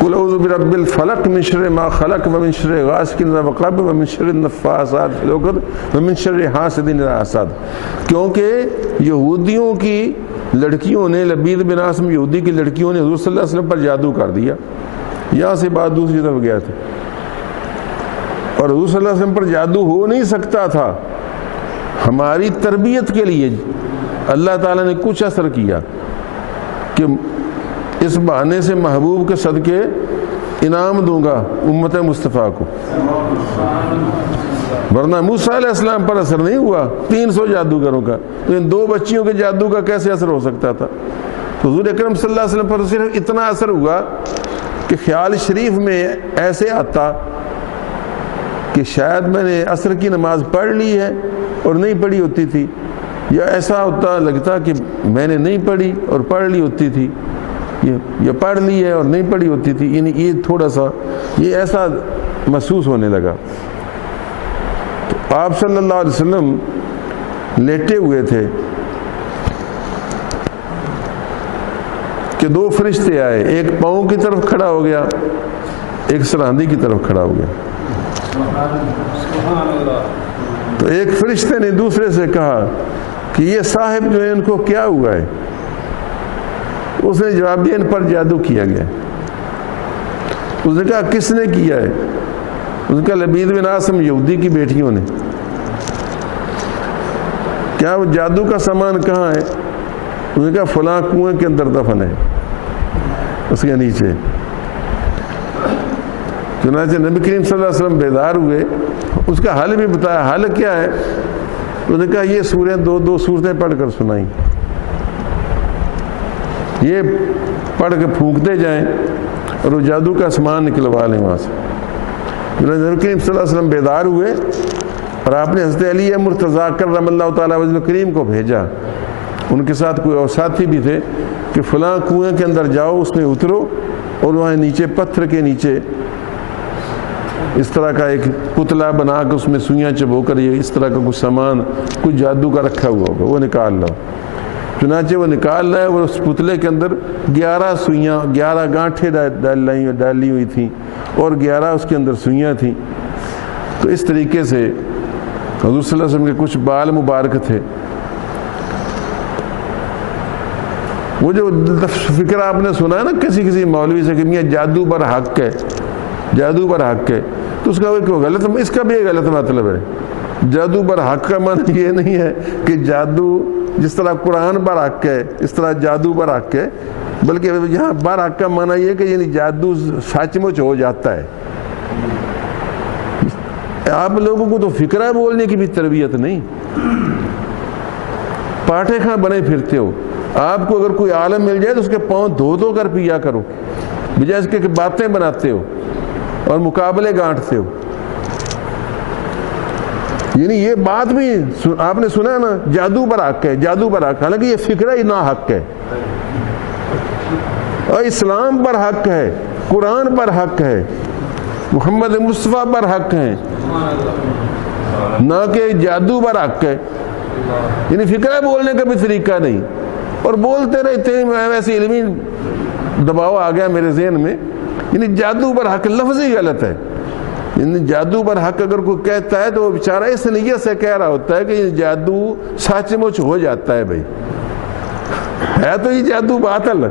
قل اعوذ برب الفلق من شر ما خلق ومن شر غاسق اذا وقب ومن شر النفاثات فی العقد ومن شر حاسد اذا حسد. کیونکہ یہودیوں کی لڑکیوں نے، لبید بن عاصم یہودی کی لڑکیوں نے حضور صلی اللہ علیہ وسلم پر جادو کر دیا. یہاں سے بات دوسری طرف گیا تھا، اور حضور صلی اللہ علیہ وسلم پر جادو ہو نہیں سکتا تھا. ہماری تربیت کے لیے اللہ تعالیٰ نے کچھ اثر کیا کہ اس بہانے سے محبوب کے صدقے انعام دوں گا امت مصطفیٰ کو، ورنہ موسیٰ علیہ السلام پر اثر نہیں ہوا 300 جادوگروں کا، تو ان 2 بچیوں کے جادو کا کیسے اثر ہو سکتا تھا؟ تو حضور اکرم صلی اللہ علیہ وسلم پر صرف اتنا اثر ہوا کہ خیال شریف میں ایسے آتا کہ شاید میں نے عصر کی نماز پڑھ لی ہے اور نہیں پڑھی ہوتی تھی، یا ایسا ہوتا لگتا کہ میں نے نہیں پڑھی اور پڑھ لی ہوتی تھی، یہ پڑھ لی ہے اور نہیں پڑھی ہوتی تھی. یعنی یہ تھوڑا سا یہ ایسا محسوس ہونے لگا. تو آپ صلی اللہ علیہ وسلم لیٹے ہوئے تھے کہ 2 فرشتے آئے، ایک پاؤں کی طرف کھڑا ہو گیا، ایک سرہندی کی طرف کھڑا ہو گیا. تو ایک فرشتے نے دوسرے سے کہا کہ یہ صاحب جو ہے ان کو کیا ہوا ہے؟ اس نے جواب دیا ان پر جادو کیا گیا. اس نے کہا کس نے کیا ہے؟ اس نے کہا لبید بن عاصم یہودی کی بیٹیوں نے. کیا وہ جادو کا سامان کہاں ہے؟ اس نے کہا فلاں کنویں کے اندر دفن ہے اس کے نیچے. چنانچہ نبی کریم صلی اللہ علیہ وسلم بیدار ہوئے، اس کا حل بھی بتایا. حل کیا ہے؟ اس نے کہا یہ سوریں 2 سورتیں پڑھ کر سنائیں، یہ پڑھ کے پھونکتے جائیں اور وہ جادو کا سامان نکلوا لیں وہاں سے. نبی کریم صلی اللہ علیہ وسلم بیدار ہوئے اور آپ نے حضرت علی مرتضیٰ کرم اللہ تعالیٰ وجہ کریم کو بھیجا. ان کے ساتھ کوئی اور ساتھی بھی تھے کہ فلاں کنویں کے اندر جاؤ، اس میں اترو اور وہاں نیچے پتھر کے نیچے اس طرح کا ایک پتلا بنا کے اس میں سوئیاں چبو کر یہ اس طرح کا کچھ سامان کچھ جادو کا رکھا ہوا ہوگا، وہ نکال لو. چنانچہ وہ نکال لائے اور اس پتلے کے اندر 11 سوئیاں 11 گانٹھیں ڈالی ہوئی تھیں اور 11 اس کے اندر سوئیاں تھیں. تو اس طریقے سے حضور صلی اللہ علیہ وسلم کے کچھ بال مبارک تھے. وہ جو فکر آپ نے سنا ہے نا کسی مولوی سے کہ میاں جادو پر حق ہے، جادو پر حق ہے، تو اس کا کوئی غلط، اس کا بھی غلط مطلب ہے. جادو پر حق کا معنی یہ نہیں ہے کہ جادو جس طرح قرآن پر حق ہے اس طرح جادو پر حق ہے، بلکہ یہاں بر حق کا معنی یہ کہ یعنی جادو سچ مچ ہو جاتا ہے. آپ لوگوں کو تو فکرہ بولنے کی بھی تربیت نہیں، پاٹھے خاں بنے پھرتے ہو. آپ کو اگر کوئی عالم مل جائے تو اس کے پاؤں دھو کر پیا کرو، بجائے اس کے باتیں بناتے ہو اور مقابلے گانٹتے ہو. یعنی یہ بات بھی آپ نے سنا نا جادو پر حق ہے، جادو پر حق، حالانکہ یہ فکرہ ہی نا حق ہے. اور اسلام پر حق ہے، قرآن پر حق ہے، محمد مصطفیٰ پر حق ہے، نہ کہ جادو پر حق ہے. یعنی فکرہ بولنے کا بھی طریقہ نہیں، اور بولتے رہتے ہیں. ویسے علمی دباؤ آ گیا میرے ذہن میں، یعنی جادو پر حق لفظ ہی غلط ہے. یعنی جادو پر حق اگر کوئی کہتا ہے تو وہ بیچارہ اس نیت سے کہہ رہا ہوتا ہے کہ یہ جادو سچ مچ ہو جاتا ہے. بھائی ہے تو یہ جادو باطل ہے،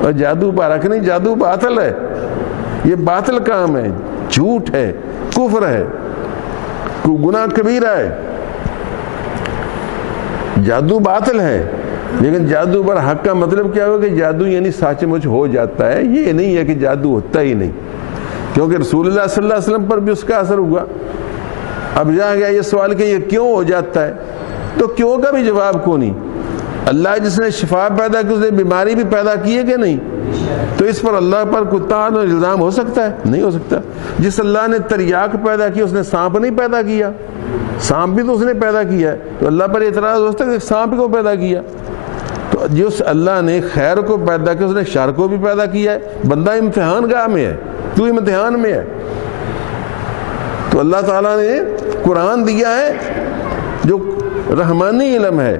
اور جادو پر حق نہیں، جادو باطل ہے. یہ باطل کام ہے، جھوٹ ہے، کفر ہے، کوئی گناہ کبیرہ ہے. جادو باطل ہے، لیکن جادو پر حق کا مطلب کیا ہو کہ جادو یعنی سچ مچ ہو جاتا ہے. یہ نہیں ہے کہ جادو ہوتا ہی نہیں، کیونکہ رسول اللہ صلی اللہ علیہ وسلم پر بھی اس کا اثر ہوا. اب جہاں گیا یہ سوال کہ یہ کیوں ہو جاتا ہے، تو کیوں کا بھی جواب کو نہیں. اللہ جس نے شفا پیدا کی اس نے بیماری بھی پیدا کی ہے کہ نہیں؟ تو اس پر اللہ پر کوئی تعان اور الزام ہو سکتا ہے؟ نہیں ہو سکتا. جس اللہ نے تریاق پیدا کی اس نے سانپ نہیں پیدا کیا؟ سانپ بھی تو اس نے پیدا کیا ہے. تو اللہ پر اعتراض ہو سکتا ہے کہ سانپ کو پیدا کیا؟ تو جس اللہ نے خیر کو پیدا کیا اس نے شر کو بھی پیدا کیا ہے. بندہ امتحان گاہ میں ہے، تو امتحان میں ہے. تو اللہ تعالیٰ نے قرآن دیا ہے جو رحمانی علم ہے،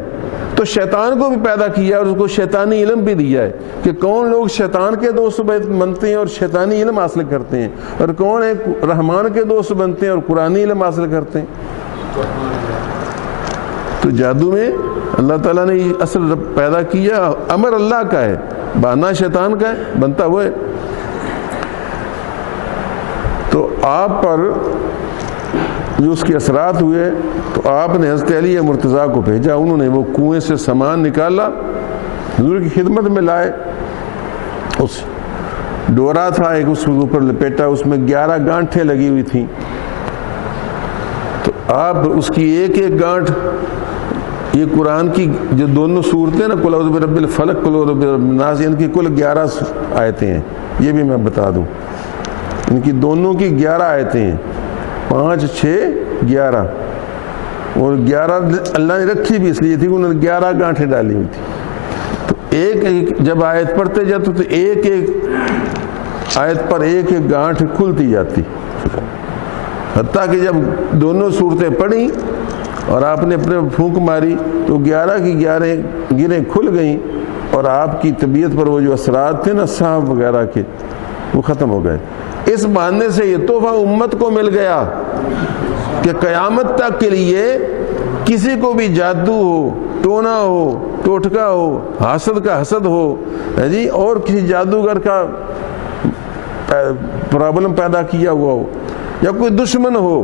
تو شیطان کو بھی پیدا کیا اور اس کو شیطانی علم بھی دیا ہے کہ کون لوگ شیطان کے دوست بنتے ہیں اور شیطانی علم حاصل کرتے ہیں، اور کون ہے رحمان کے دوست بنتے ہیں اور قرآنی علم حاصل کرتے ہیں۔ تو جادو میں اللہ تعالیٰ نے یہ اصل پیدا کیا، امر اللہ کا ہے، بہانہ شیطان کا ہے، بنتا وہ ہے۔ تو آپ پر جو اس کے اثرات ہوئے تو آپ نے حضرت علی مرتضیٰ کو بھیجا، انہوں نے وہ کنویں سے سامان نکالا، حضور کی خدمت میں لائے۔ اس ڈورا تھا ایک، اس کے اوپر لپیٹا، اس میں 11 گانٹھیں لگی ہوئی تھیں۔ تو آپ اس کی ایک ایک گانٹھ، یہ قرآن کی جو دونوں صورتیں نا، قل اعوذ برب الفلق قل اعوذ برب الناس، ان کی کل 11 آیتیں ہیں، یہ بھی میں بتا دوں، ان کی دونوں کی 11 آیتیں ہیں، 5 6 11، اور 11 اللہ نے رکھی بھی اس لیے تھی کہ انہوں نے 11 گانٹھیں ڈالی ہوئی تھی۔ تو ایک ایک جب آیت پڑھتے جاتے تو ایک ایک آیت پر ایک ایک گانٹھ کھلتی جاتی، حتیٰ کہ جب دونوں صورتیں پڑھیں اور آپ نے اپنے پھونک ماری تو 11 کی 11 گریں کھل گئیں، اور آپ کی طبیعت پر وہ جو اثرات تھے نا سانپ وغیرہ کے، وہ ختم ہو گئے۔ اس بہانے سے یہ تحفہ امت کو مل گیا کہ قیامت تک کے لیے کسی کو بھی جادو ہو، ٹونا ہو، ٹوٹکا ہو، حاسد کا حسد ہو جی، اور کسی جادوگر کا پرابلم پیدا کیا ہوا ہو، یا کوئی دشمن ہو،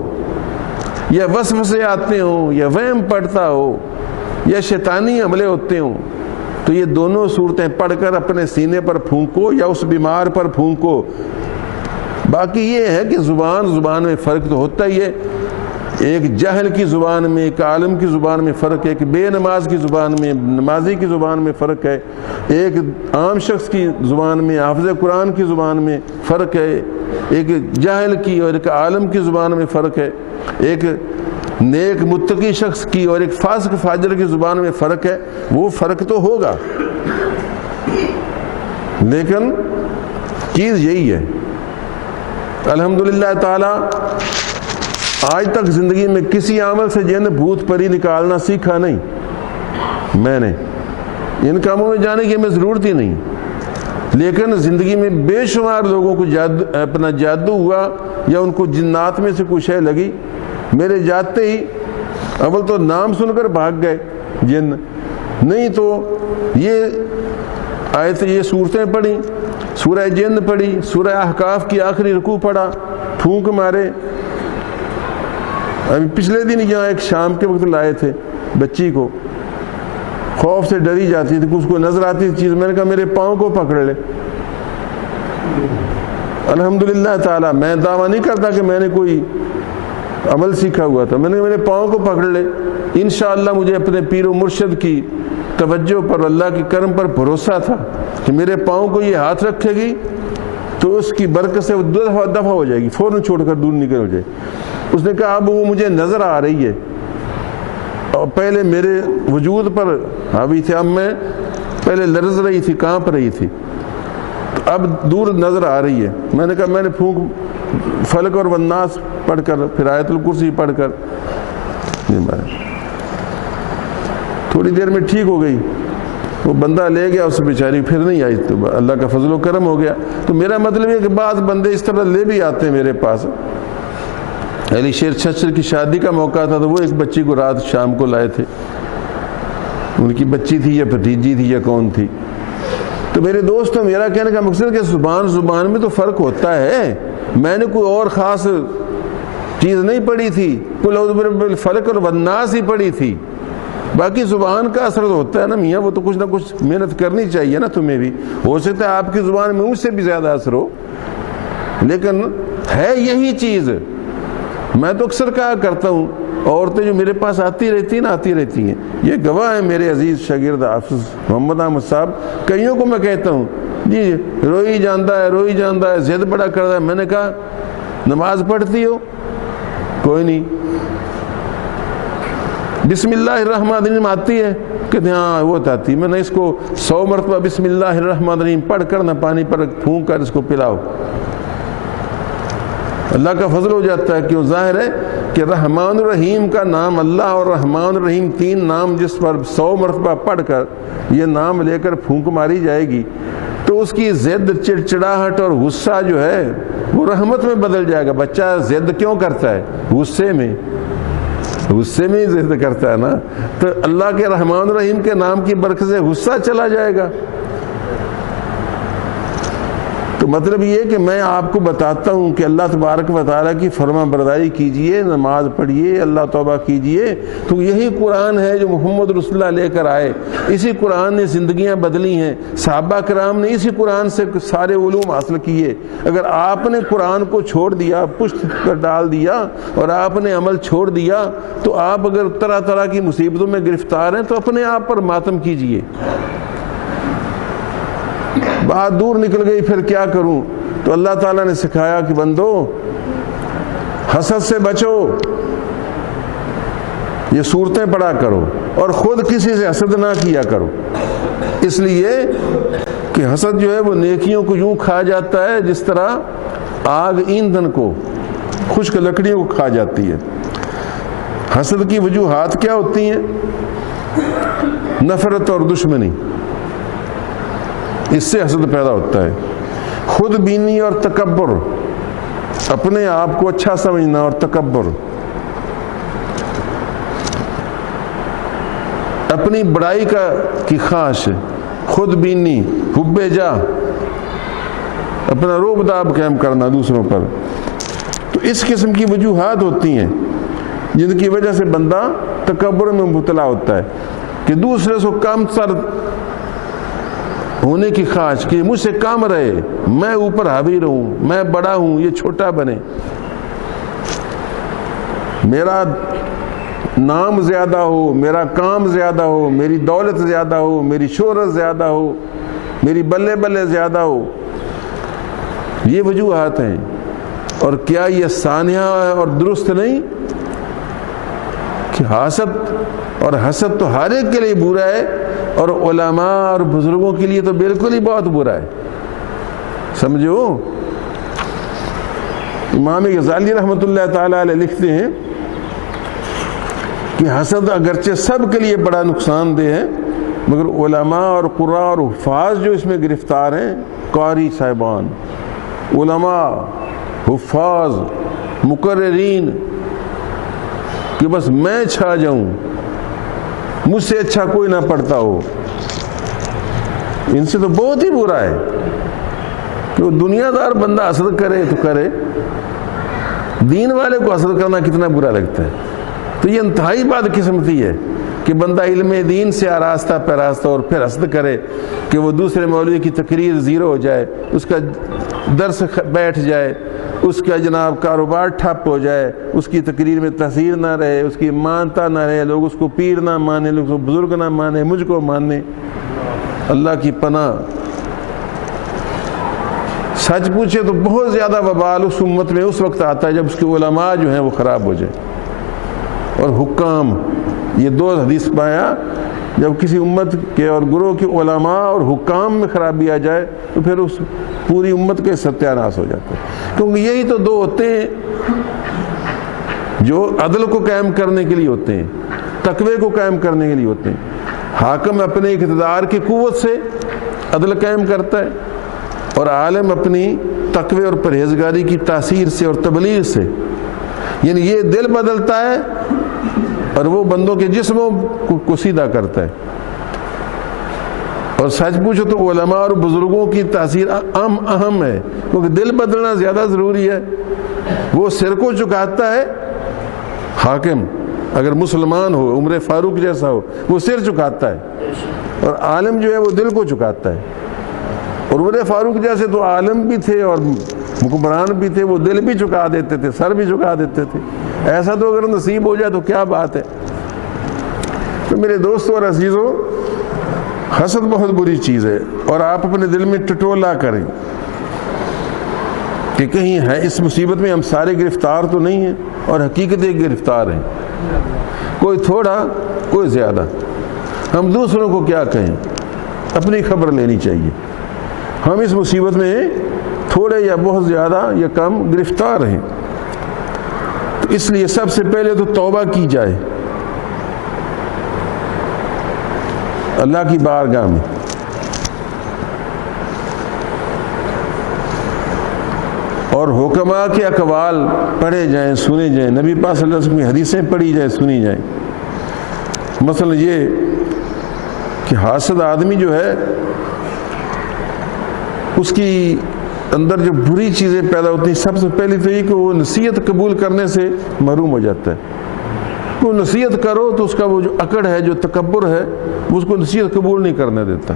یا وسوسے آتے ہوں، یا وہم پڑتا ہو، یا شیطانی حملے ہوتے ہوں، تو یہ دونوں صورتیں پڑھ کر اپنے سینے پر پھونکو یا اس بیمار پر پھونکو۔ باقی یہ ہے کہ زبان میں فرق تو ہوتا ہی ہے، ایک جاہل کی زبان میں، ایک عالم کی زبان میں فرق ہے، ایک بے نماز کی زبان میں، نمازی کی زبان میں فرق ہے، ایک عام شخص کی زبان میں، حافظ قرآن کی زبان میں فرق ہے، ایک جاہل کی اور ایک عالم کی زبان میں فرق ہے، ایک نیک متقی شخص کی اور ایک فاسق فاجر کی زبان میں فرق ہے۔ وہ فرق تو ہوگا، لیکن چیز یہی ہے۔ الحمدللہ تعالی آج تک زندگی میں کسی عمل سے جن بھوت پری نکالنا سیکھا نہیں، میں نے ان کاموں میں جانے کی ہمیں ضرورت ہی نہیں، لیکن زندگی میں بے شمار لوگوں کو اپنا جادو ہوا یا ان کو جنات میں سے کوئی شے لگی، میرے جاتے ہی اول تو نام سن کر بھاگ گئے جن، نہیں تو یہ آیت یہ صورتیں پڑھی، سورہ جن پڑھی، سورہ احقاف کی آخری رکوع پڑھا، پھونک مارے۔ ابھی پچھلے دن یہاں ایک شام کے وقت لائے تھے بچی کو، خوف سے ڈری جاتی تھی، اس کو نظر آتی تھی چیز، میں نے کہا میرے پاؤں کو پکڑ لے۔ الحمدللہ تعالی میں دعویٰ نہیں کرتا کہ میں نے کوئی عمل سیکھا ہوا تھا، میں نے میرے پاؤں کو پکڑ لے، انشاءاللہ مجھے اپنے پیر و مرشد کی توجہ پر، اللہ کے کرم پر بھروسہ تھا کہ میرے پاؤں کو یہ ہاتھ رکھے گی تو اس کی برکت سے وہ دفع ہو جائے گی، فوراً چھوڑ کر دور نکل ہو جائے۔ اس نے کہا اب وہ مجھے نظر آ رہی ہے، اور پہلے میرے وجود پر حاوی تھے، اب میں پہلے لرز رہی تھی، کانپ رہی تھی، اب دور نظر آ رہی ہے۔ میں نے کہا میں نے پھونک فلق اور والناس پڑھ کر، پھر آیت الکرسی پڑھ کر تھوڑی دیر میں ٹھیک ہو گئی، وہ بندہ لے گیا، اس بیچاری پھر نہیں آئی، تو اللہ کا فضل و کرم ہو گیا۔ تو میرا مطلب ہے کہ بعض بندے اس طرح لے بھی آتے ہیں میرے پاس۔ علی شیر چھچر کی شادی کا موقع تھا، تو وہ ایک بچی کو رات شام کو لائے تھے، ان کی بچی تھی یا بھتیجی تھی یا کون تھی۔ تو میرے دوستوں، میرا کہنے کا مقصد کہ زبان میں تو فرق ہوتا ہے، میں نے کوئی اور خاص چیز نہیں پڑھی تھی، قل اعوذ برب الفلق اور والناس ہی پڑھی تھی، باقی زبان کا اثر ہوتا ہے نا میاں، وہ تو کچھ نہ کچھ محنت کرنی چاہیے نا، تمہیں بھی ہو سکتا ہے آپ کی زبان میں مجھ سے بھی زیادہ اثر ہو، لیکن ہے یہی چیز۔ میں تو اکثر کہا کرتا ہوں، عورتیں جو میرے پاس آتی رہتی ہیں، یہ گواہ ہیں میرے عزیز شاگرد حافظ محمد احمد صاحب، کئیوں کو میں کہتا ہوں جی روئی جاندہ ہے، ضد بڑا کرتا ہے۔ میں نے کہا نماز پڑھتی ہو؟ کوئی نہیں۔ بسم اللہ الرحمن الرحیم آتی ہے؟ کہتے ہیں ہاں وہ آتی۔ میں نے اس کو 100 مرتبہ بسم اللہ الرحمن الرحیم پڑھ کر نہ پانی پر پھونک کر اس کو پلاؤ۔ اللہ کا فضل ہو جاتا ہے. کیوں؟ ظاہر ہے کہ رحمان الرحیم کا نام اللہ اور رحمان الرحیم تین نام جس پر 100 مرتبہ پڑھ کر یہ نام لے کر پھونک ماری جائے گی تو اس کی ضد چڑچڑاہٹ اور غصہ جو ہے وہ رحمت میں بدل جائے گا. بچہ ضد کیوں کرتا ہے؟ غصے میں ہی ضد کرتا ہے نا. تو اللہ کے رحمان الرحیم کے نام کی برکت سے غصہ چلا جائے گا. تو مطلب یہ کہ میں آپ کو بتاتا ہوں کہ اللہ تبارک و تعالیٰ کی فرما برداری کیجئے، نماز پڑھیے، اللہ توبہ کیجئے. تو یہی قرآن ہے جو محمد رسول اللہ لے کر آئے. اسی قرآن نے زندگیاں بدلی ہیں. صحابہ کرام نے اسی قرآن سے سارے علوم حاصل کیے. اگر آپ نے قرآن کو چھوڑ دیا، پشت پر ڈال دیا اور آپ نے عمل چھوڑ دیا تو آپ اگر طرح طرح کی مصیبتوں میں گرفتار ہیں تو اپنے آپ پر ماتم کیجئے. بات دور نکل گئی، پھر کیا کروں؟ تو اللہ تعالیٰ نے سکھایا کہ بندو حسد سے بچو، یہ صورتیں پڑھا کرو اور خود کسی سے حسد نہ کیا کرو. اس لیے کہ حسد جو ہے وہ نیکیوں کو یوں کھا جاتا ہے جس طرح آگ ایندھن کو، خشک لکڑیوں کو کھا جاتی ہے. حسد کی وجوہات کیا ہوتی ہیں؟ نفرت اور دشمنی، اس سے حسد پیدا ہوتا ہے. خود بینی اور تکبر، اپنے آپ کو اچھا سمجھنا اور تکبر، اپنی بڑائی کی خواہش، خود بینی، حب جاہ، اپنا روب داب قائم کرنا دوسروں پر. تو اس قسم کی وجوہات ہوتی ہیں جن کی وجہ سے بندہ تکبر میں مبتلا ہوتا ہے کہ دوسرے سے کم تر ہونے کی خواہش، کہ مجھ سے کم رہے، میں اوپر حاوی رہوں، میں بڑا ہوں یہ چھوٹا بنے، میرا نام زیادہ ہو، میرا کام زیادہ ہو، میری دولت زیادہ ہو، میری شہرت زیادہ ہو، میری بلے بلے زیادہ ہو. یہ وجوہات ہیں. اور کیا یہ سانحہ ہے اور درست نہیں کہ حسد تو ہر ایک کے لیے برا ہے اور علماء اور بزرگوں کے لیے تو بالکل ہی بہت برا ہے. سمجھو، امام غزالی رحمۃ اللہ تعالی علیہ لکھتے ہیں کہ حسد اگرچہ سب کے لیے بڑا نقصان دہ ہے مگر علماء اور قراء اور حفاظ جو اس میں گرفتار ہیں، قاری صاحبان، علماء، حفاظ، مقررین، کہ بس میں چھا جاؤں، مجھ سے اچھا کوئی نہ پڑھتا ہو، ان سے تو بہت ہی برا ہے. کہ وہ دنیا دار بندہ حسد کرے تو کرے، دین والے کو حسد کرنا کتنا برا لگتا ہے. تو یہ انتہائی بد قسمتی ہے کہ بندہ علم دین سے آراستہ پیراستہ اور پھر حسد کرے کہ وہ دوسرے مولوی کی تقریر زیرو ہو جائے، اس کا درس بیٹھ جائے، اس کا جناب کاروبار ٹھپ ہو جائے، اس کی تقریر میں تاثیر نہ رہے، اس کی مانتا نہ رہے، لوگ اس کو پیر نہ مانے، لوگ اس کو بزرگ نہ مانے، مجھ کو مانے. اللہ کی پناہ. سچ پوچھے تو بہت زیادہ وبال اس امت میں اس وقت آتا ہے جب اس کے علماء جو ہیں وہ خراب ہو جائیں اور حکام. یہ دو حدیث پایا، جب کسی امت کے اور گروہ کے علماء اور حکام میں خرابی آ جائے تو پھر اس پوری امت کے ستیہ ناش ہو جاتا ہے. کیونکہ یہی تو دو ہوتے ہیں جو عدل کو قائم کرنے کے لیے ہوتے ہیں، تقوی کو قائم کرنے کے لیے ہوتے ہیں. حاکم اپنے اقتدار کی قوت سے عدل قائم کرتا ہے اور عالم اپنی تقوی اور پرہیزگاری کی تاثیر سے اور تبلیغ سے. یعنی یہ دل بدلتا ہے اور وہ بندوں کے جسموں کو سیدھا کرتا ہے. اور سچ پوچھو تو علماء اور بزرگوں کی تاثیر اہم ہے، کیونکہ دل بدلنا زیادہ ضروری ہے. وہ سر کو جھکاتا ہے حاکم، اگر مسلمان ہو، عمر فاروق جیسا ہو، وہ سر جھکاتا ہے، اور عالم جو ہے وہ دل کو جھکاتا ہے. اور عمر فاروق جیسے تو عالم بھی تھے اور حکمران بھی تھے، وہ دل بھی جھکا دیتے تھے، سر بھی جھکا دیتے تھے. ایسا تو اگر نصیب ہو جائے تو کیا بات ہے. تو میرے دوستوں اور عزیزوں، حسد بہت بری چیز ہے، اور آپ اپنے دل میں ٹٹولا کریں کہ کہیں ہے اس مصیبت میں ہم سارے گرفتار تو نہیں ہیں، اور حقیقت ایک گرفتار ہیں، کوئی تھوڑا کوئی زیادہ. ہم دوسروں کو کیا کہیں، اپنی خبر لینی چاہیے. ہم اس مصیبت میں تھوڑے یا بہت زیادہ یا کم گرفتار ہیں. تو اس لیے سب سے پہلے تو توبہ کی جائے اللہ کی بارگاہ میں، اور حکماء کے اقوال پڑھے جائیں، سنے جائیں، نبی پاک صلی اللہ علیہ وسلم کی حدیثیں پڑھی جائیں، سنی جائیں۔ مثلا یہ کہ حاسد آدمی جو ہے اس کی اندر جو بری چیزیں پیدا ہوتی ہیں، سب سے پہلی تو یہ کہ وہ نصیحت قبول کرنے سے محروم ہو جاتا ہے۔ وہ نصیحت کرو تو اس کا وہ جو اکڑ ہے، جو تکبر ہے، وہ اس کو نصیحت قبول نہیں کرنے دیتا۔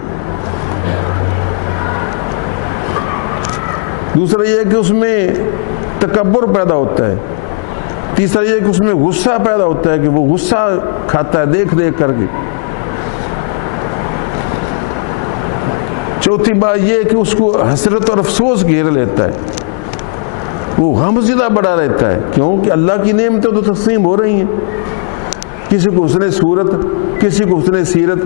دوسرا یہ کہ اس میں تکبر پیدا ہوتا ہے۔ تیسرا یہ کہ اس میں غصہ پیدا ہوتا ہے کہ وہ غصہ کھاتا ہے دیکھ دیکھ کر کے۔ چوتھی بات یہ کہ اس کو حسرت اور افسوس گھیر لیتا ہے، وہ غم زدہ بڑا رہتا ہے، کیونکہ اللہ کی نعمتیں تو تقسیم ہو رہی ہیں۔ کسی کو حسن صورت، کسی کو حسن سیرت،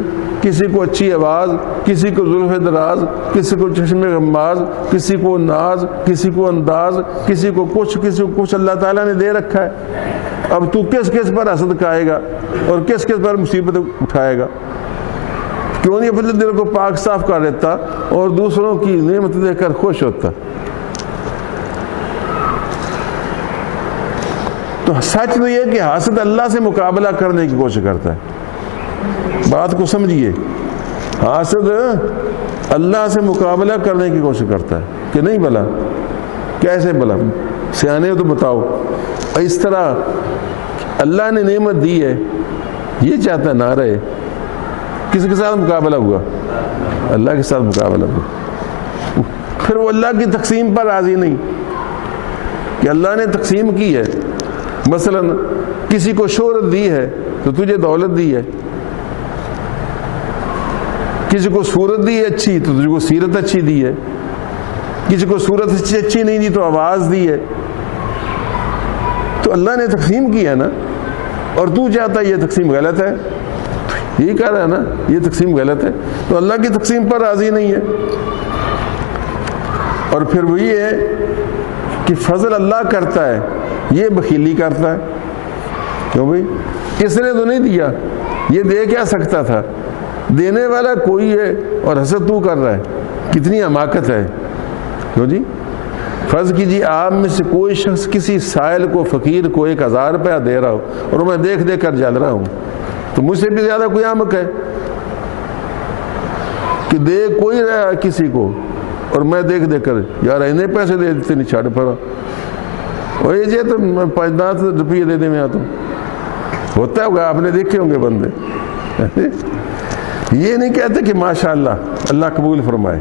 کسی کو اچھی آواز، کسی کو زلف دراز، کسی کو چشم غماز، کسی کو ناز، کسی کو انداز، کسی کو کچھ اللہ تعالیٰ نے دے رکھا ہے۔ اب تو کس کس پر حسد کھائے گا اور کس کس پر مصیبت اٹھائے گا؟ کیوں نہیں اپنے دل کو پاک صاف کر لیتا اور دوسروں کی نعمت دیکھ کر خوش ہوتا؟ تو سچ تو یہ کہ حاسد اللہ سے مقابلہ کرنے کی کوشش کرتا ہے۔ بات کو سمجھیے، حاسد اللہ سے مقابلہ کرنے کی کوشش کرتا ہے کہ نہیں بلا، کیسے بلا؟ سیانے ہو تو بتاؤ۔ اس طرح اللہ نے نعمت دی ہے، یہ چاہتا نہ رہے۔ کس کے ساتھ مقابلہ ہوا؟ اللہ کے ساتھ مقابلہ ہوا۔ پھر وہ اللہ کی تقسیم پر راضی نہیں کہ اللہ نے تقسیم کی ہے۔ مثلا کسی کو شہرت دی ہے تو تجھے دولت دی ہے، کسی کو صورت دی ہے اچھی تو تجھے کو سیرت اچھی دی ہے، کسی کو صورت اچھی نہیں دی تو آواز دی ہے۔ تو اللہ نے تقسیم کی ہے نا، اور تو چاہتا ہے یہ تقسیم غلط ہے، یہی کہہ رہا ہے نا یہ تقسیم غلط ہے، تو اللہ کی تقسیم پر راضی نہیں ہے۔ اور پھر وہی ہے کہ فضل اللہ کرتا ہے، یہ بخیلی کرتا ہے۔ کیوں بھائی؟ کس نے تو نہیں دیا، یہ دے کیا سکتا تھا؟ دینے والا کوئی ہے اور حسد تو کر رہا ہے، کتنی حماقت ہے۔ کیوں جی؟ فرض کیجیے آپ میں سے کوئی شخص کسی سائل کو، فقیر کو 1000 روپیہ دے رہا ہو اور میں دیکھ دیکھ کر جل رہا ہوں، تو مجھ سے بھی زیادہ کوئی احمق ہے کہ دے کوئی رہا کسی کو اور میں دیکھ دیکھ کر یار اتنے پیسے دے دیتے نہیں چھاڑ پڑا، اور یہ جی تو 5-10 روپیے دے دیں میں آتا ہوں۔ ہوتا ہوگا، آپ نے دیکھے ہوں گے بندے۔ یہ نہیں کہتے کہ ماشاءاللہ اللہ قبول فرمائے،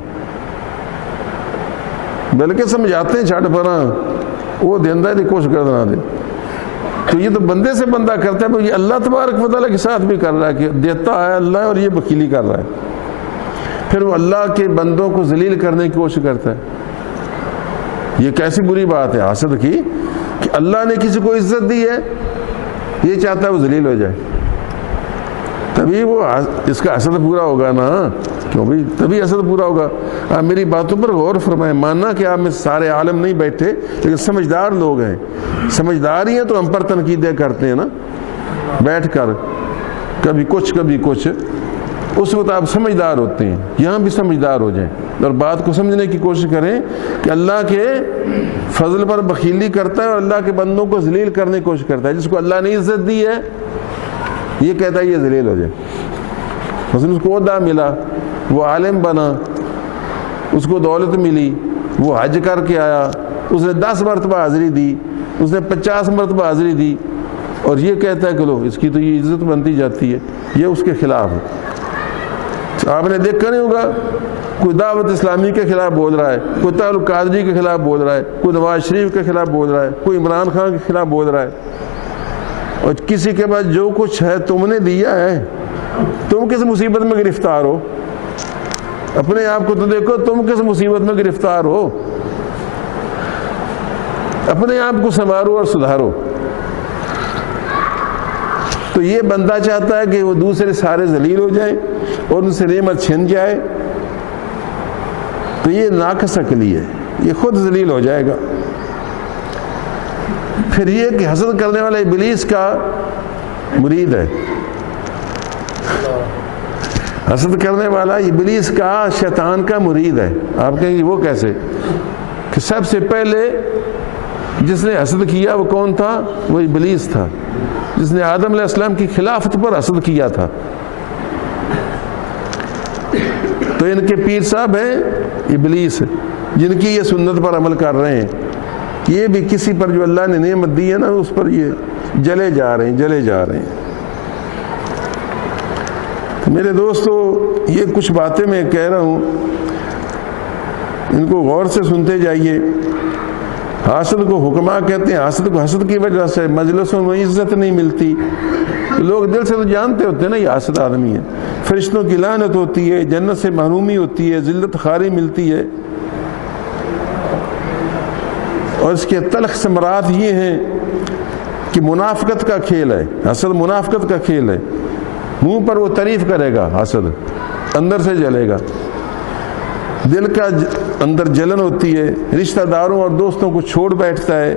بلکہ سمجھاتے ہیں چھاڑ پڑا وہ دیندہ نہیں، کوشش کر نہ دے۔ تو یہ تو بندے سے بندہ کرتا ہے، یہ اللہ تبارک و تعالیٰ کے ساتھ بھی کر رہا ہے کہ دیتا ہے اللہ اور یہ بخیلی کر رہا ہے۔ پھر وہ اللہ کے بندوں کو ذلیل کرنے کی کوشش کرتا ہے۔ یہ کیسی بری بات ہے حاسد کی کہ اللہ نے کسی کو عزت دی ہے، یہ چاہتا ہے وہ ذلیل ہو جائے، تبھی وہ اس کا حسد پورا ہوگا نا۔ کیوں بھائی؟ تبھی حسد پورا ہوگا۔ آپ میری باتوں پر غور فرمائیں، ماننا کہ آپ میں سارے عالم نہیں بیٹھے لیکن سمجھدار لوگ ہیں، سمجھدار ہی ہیں تو ہم پر تنقیدیں کرتے ہیں نا بیٹھ کر، کبھی کچھ۔ اس وقت آپ سمجھدار ہوتے ہیں، یہاں بھی سمجھدار ہو جائیں اور بات کو سمجھنے کی کوشش کریں کہ اللہ کے فضل پر بخیلی کرتا ہے اور اللہ کے بندوں کو ذلیل کرنے کی کوشش کرتا ہے۔ جس کو اللہ نے عزت دی ہے یہ کہتا ہے یہ ذلیل ہو جائے۔ مثلا اس کو عہدہ ملا، وہ عالم بنا، اس کو دولت ملی، وہ حج کر کے آیا، اس نے 10 مرتبہ حاضری دی، اس نے 50 مرتبہ حاضری دی، اور یہ کہتا ہے کہ لو اس کی تو یہ عزت بنتی جاتی ہے، یہ اس کے خلاف ہے۔ آپ نے دیکھا نہیں ہوگا کوئی دعوت اسلامی کے خلاف بول رہا ہے، کوئی تعلق قادری کے خلاف بول رہا ہے، کوئی نواز شریف کے خلاف بول رہا ہے، کوئی عمران خان کے خلاف بول رہا ہے، اور کسی کے بعد جو کچھ ہے تم نے دیا ہے، تم کس مصیبت میں گرفتار ہو؟ اپنے آپ کو تو دیکھو، تم کس مصیبت میں گرفتار ہو؟ اپنے آپ کو سنوارو اور سدھارو۔ تو یہ بندہ چاہتا ہے کہ وہ دوسرے سارے ذلیل ہو جائیں اور ان سے نعمت چھن جائے، تو یہ ناقص عقلی ہے، یہ خود ذلیل ہو جائے گا۔ پھر یہ کہ حسد کرنے والا ابلیس کا مرید ہے، حسد کرنے والا ابلیس کا شیطان کا مرید ہے۔ آپ کہیں گے وہ کیسے؟ کہ سب سے پہلے جس نے حسد کیا وہ کون تھا؟ وہ ابلیس تھا، جس نے آدم علیہ السلام کی خلافت پر حسد کیا تھا۔ تو ان کے پیر صاحب ہیں ابلیس، جن کی یہ سنت پر عمل کر رہے ہیں، یہ بھی کسی پر جو اللہ نے نعمت دی ہے نا اس پر یہ جلے جا رہے ہیں۔ میرے دوستو، یہ کچھ باتیں میں کہہ رہا ہوں، ان کو غور سے سنتے جائیے۔ حاسد کو حکما کہتے ہیں، حاسد کو حسد کی وجہ سے مجلسوں میں عزت نہیں ملتی۔ لوگ دل سے تو جانتے ہوتے ہیں نا یہ حاسد آدمی ہے، فرشتوں کی لعنت ہوتی ہے، جنت سے محرومی ہوتی ہے، ذلت خاری ملتی ہے۔ اور اس کے تلخ ثمرات یہ ہیں کہ منافقت کا کھیل ہے، حسد منافقت کا کھیل ہے۔ منہ پر وہ تعریف کرے گا حسد، اندر سے جلے گا، دل کا اندر جلن ہوتی ہے، رشتہ داروں اور دوستوں کو چھوڑ بیٹھتا ہے،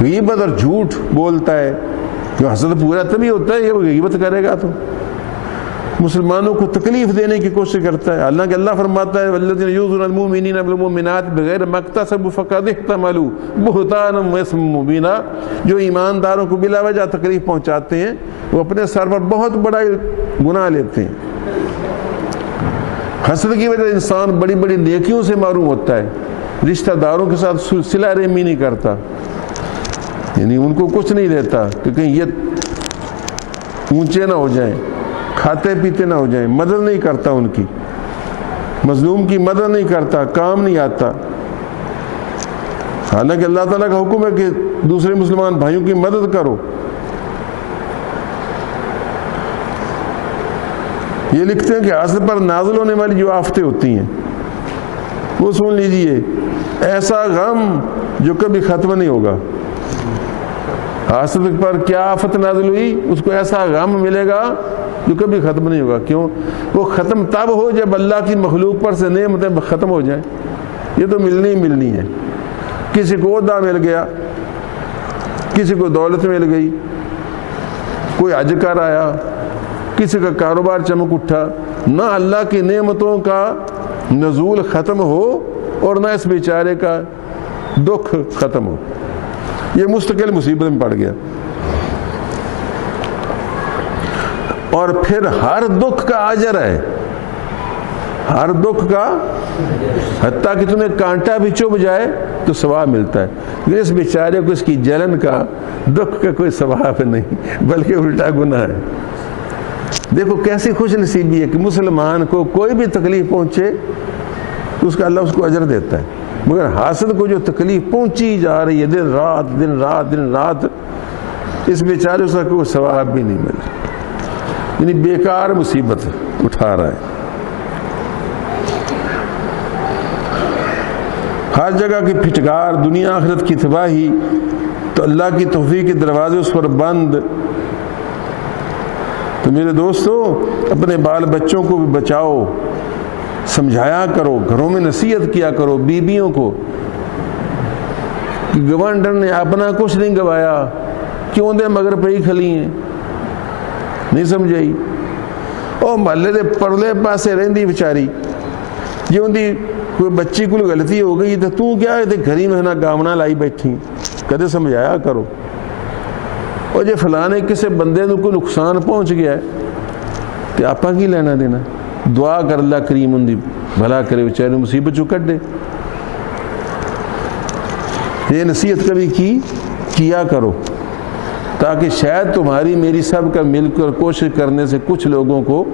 غیبت اور جھوٹ بولتا ہے۔ جو حسد پورا تبھی ہوتا ہے یہ غیبت کرے گا تو مسلمانوں کو تکلیف دینے کی کوشش کرتا ہے۔ حالانکہ اللہ فرماتا ہے والذین یؤذون المؤمنین والمؤمنات بغیر ما اکتسبوا فقد احتملوا بہتانا واثما مبینا، جو ایمانداروں کو بلا وجہ تکلیف پہنچاتے ہیں وہ اپنے سر پر بہت بڑا گناہ لیتے ہیں۔ حسد کی وجہ سے انسان بڑی بڑی نیکیوں سے محروم ہوتا ہے، رشتہ داروں کے ساتھ صلہ رحمی نہیں کرتا، یعنی ان کو کچھ نہیں دیتا کہ کہیں یہ اونچے نہ ہو جائیں، کھاتے پیتے نہ ہو جائیں، مدد نہیں کرتا ان کی، مظلوم کی مدد نہیں کرتا، کام نہیں آتا۔ حالانکہ اللہ تعالیٰ کا حکم ہے کہ دوسرے مسلمان بھائیوں کی مدد کرو۔ یہ لکھتے ہیں کہ حاسد پر نازل ہونے والی جو آفتیں ہوتی ہیں وہ سن لیجئے، ایسا غم جو کبھی ختم نہیں ہوگا۔ حاسد پر کیا آفت نازل ہوئی، اس کو ایسا غم ملے گا جو کبھی ختم نہیں ہوگا۔ کیوں؟ وہ ختم تب ہو جب اللہ کی مخلوق پر سے نعمتیں ختم ہو جائیں۔ یہ تو ملنی ہے۔ کسی کو عہدہ مل گیا، کسی کو دولت مل گئی، کوئی حج کر آیا، کسی کا کاروبار چمک اٹھا، نہ اللہ کی نعمتوں کا نزول ختم ہو اور نہ اس بیچارے کا دکھ ختم ہو، یہ مستقل مصیبت میں پڑ گیا۔ اور پھر ہر دکھ کا اجر ہے، ہر دکھ کا، حتیٰ کہ تمہیں کانٹا بھی چبھ جائے تو ثواب ملتا ہے، لیکن اس بیچارے کو اس کی جلن کا، دکھ کا کوئی ثواب نہیں بلکہ الٹا گناہ ہے۔ دیکھو کیسی خوش نصیبی ہے کہ مسلمان کو کوئی بھی تکلیف پہنچے تو اس کا اللہ اس کو اجر دیتا ہے، مگر حاسد کو جو تکلیف پہنچی جا رہی ہے دن رات، اس بیچارے اس کا کوئی ثواب بھی نہیں مل رہا، یعنی بیکار مصیبت اٹھا رہا ہے۔ ہر جگہ کی پھٹکار، دنیا آخرت کی تباہی، تو اللہ کی توفیق کے دروازے اس پر بند۔ تو میرے دوستو، اپنے بال بچوں کو بھی بچاؤ، سمجھایا کرو، گھروں میں نصیحت کیا کرو بیویوں کو کہ گورنر نے اپنا کچھ نہیں گوایا، کیوں دے مگر پہ ہی کھلی ہیں، نہیں سمجھائی۔ اور محلے دے پرلے پاسے رہندی بیچاری، جی اندی کوئی بچی کو غلطی ہو گئی تو کیا ہے گھری میں نا گامنا لائی بیٹھی، کدے سمجھایا کرو۔ اور جی فلانے کسی بندے کو کوئی نقصان پہنچ گیا ہے تو آپا کی لینا دینا، دعا کر اللہ کریم ان دی بھلا کرے، بیچارے مصیبت جو کٹ دے۔ یہ نصیحت کبھی کیا کرو تاکہ شاید تمہاری میری سب کا مل کر کوشش کرنے سے کچھ لوگوں کو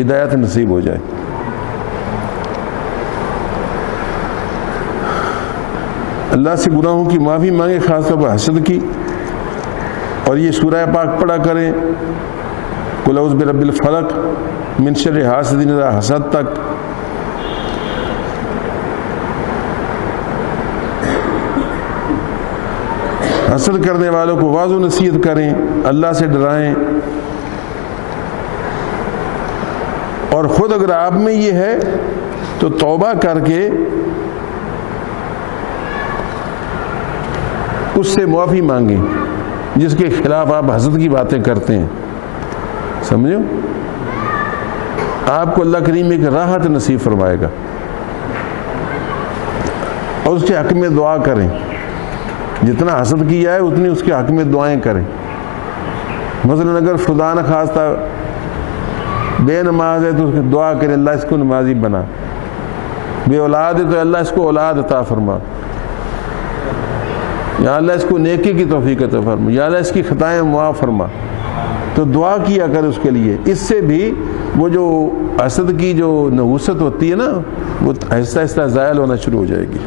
ہدایت نصیب ہو جائے۔ اللہ سے گناہوں کی معافی مانگے، خاص طور پر حسد کی، اور یہ سورہ پاک پڑھا کریں، قل اعوذ برب الفلق من شر حاسد اذا حسد تک۔ حسد کرنے والوں کو واضح و نصیحت کریں، اللہ سے ڈرائیں، اور خود اگر آپ میں یہ ہے تو توبہ کر کے اس سے معافی مانگیں جس کے خلاف آپ حسد کی باتیں کرتے ہیں. سمجھو، آپ کو اللہ کریم ایک راحت نصیب فرمائے گا. اور اس کے حق میں دعا کریں. جتنا حسد کیا ہے اتنی اس کے حق میں دعائیں کریں. مثلا اگر خدا نہ خواستہ بے نماز ہے تو اس کی دعا کریں اللہ اس کو نمازی بنا. بے اولاد ہے تو اللہ اس کو اولاد عطا فرما. یا اللہ اس کو نیکی کی توفیق عطا فرما. یا اللہ اس کی خطائیں معاف فرما. تو دعا کیا کر اس کے لیے. اس سے بھی وہ جو حسد کی جو نحوست ہوتی ہے نا وہ آہستہ آہستہ زائل ہونا شروع ہو جائے گی.